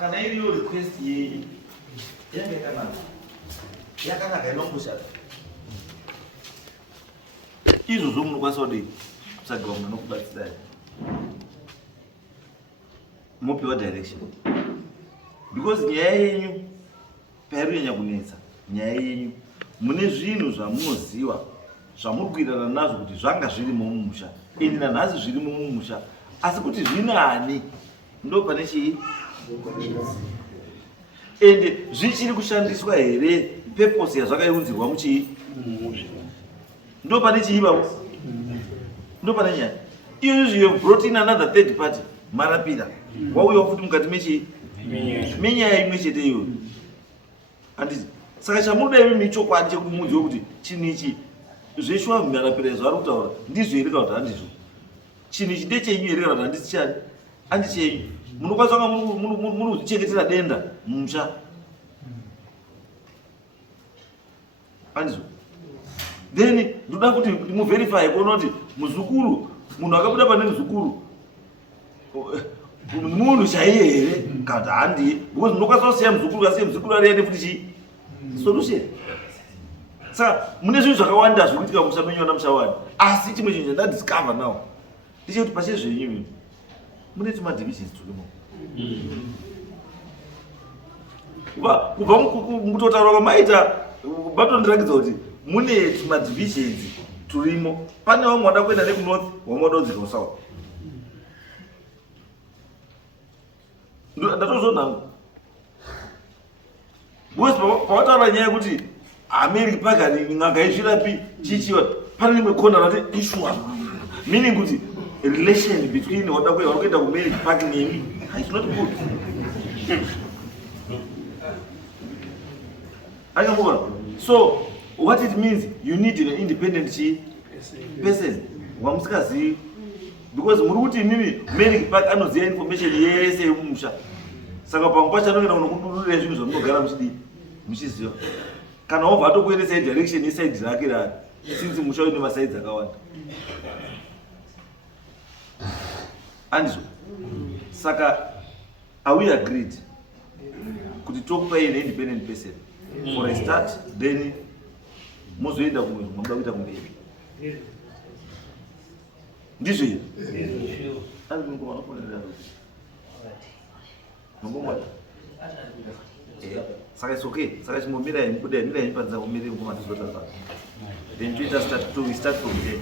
kana iriyo request yei yange yakanaka inokushata izvozvo munokwanisa kudei kutsvaga munhu anokubatsirai mopiwa direction because nyaya yenyu pairi kunyanya kunetsa nyaya yenyu mune zvinhu zvamunoziva zvamuri kuirana nazvo kuti zvanga zvirimo mumusha ini nanhasi zvirimo mumusha asi kuti zvinani ndo pane chii ende zvichiri kushandiswa here purpose yazvakaiunzirwa muchii ndo pane chiivapo ndo pane nyaya iyozvi you have brought in another third party marapira wauyawo futi mukati mechii menyaya imwe chete iyoyo handiti saka chamunoda imi michokwadi chekuti mudziwe kuti chinhu ichi zveshuwa marapira izvo ari kutaura ndizvo here kana kuti handizvo chinhu ichi ndechenyu here kana kuti handisi chani handi chenyu munokwanisa kunga munozvichengetera denda mumusha handizvo then ndoda kuti muverify kuona kuti muzukuru munhu akabuda pane muzukuru munhu chaiye here kana kuti handiye because munokwanisa kusiya muzukuru kasiya muzukuru ariende futi chii solution saka mune zvinhu zvakawanda zvokuitika musha menyona mushawani asi chimwe chinhu chandadiscover now ndechekuti pashe zvenyu mune timadivisions turimo kubva mutotaura kwamaita batondirakidza kuti mune timadivisions turimo pane vamwe vada kuenda nekunorth vamwe vada kudzika kusouth ndatozvonhangu because pavataura nyaya yekuti america pagani n'anga izvirapi chichiwa pane rimwe kona rati ishua meaning kuti relation between wada kuenda kumarriage park nemi it's not good akamukona so what it means you need an independent person wamusikazivi because muri kuti inini marriage park anoziva information yese yemumusha saka pamwe pacho anoenda kunokudururira zvinhu zvamunogara muchidii muchiziva kana wabva atokuendesai direction yesaidi rake rari since musha uine masaidzi akawanda andizvo saka are we agreed kuti tokupai neindependent person for a start then mozoenda kumwe mamuda kuita kumberi ndizvo here saka it's okay saka chimomira mubuda mira panza kumiri ngoma tizotata then we start from there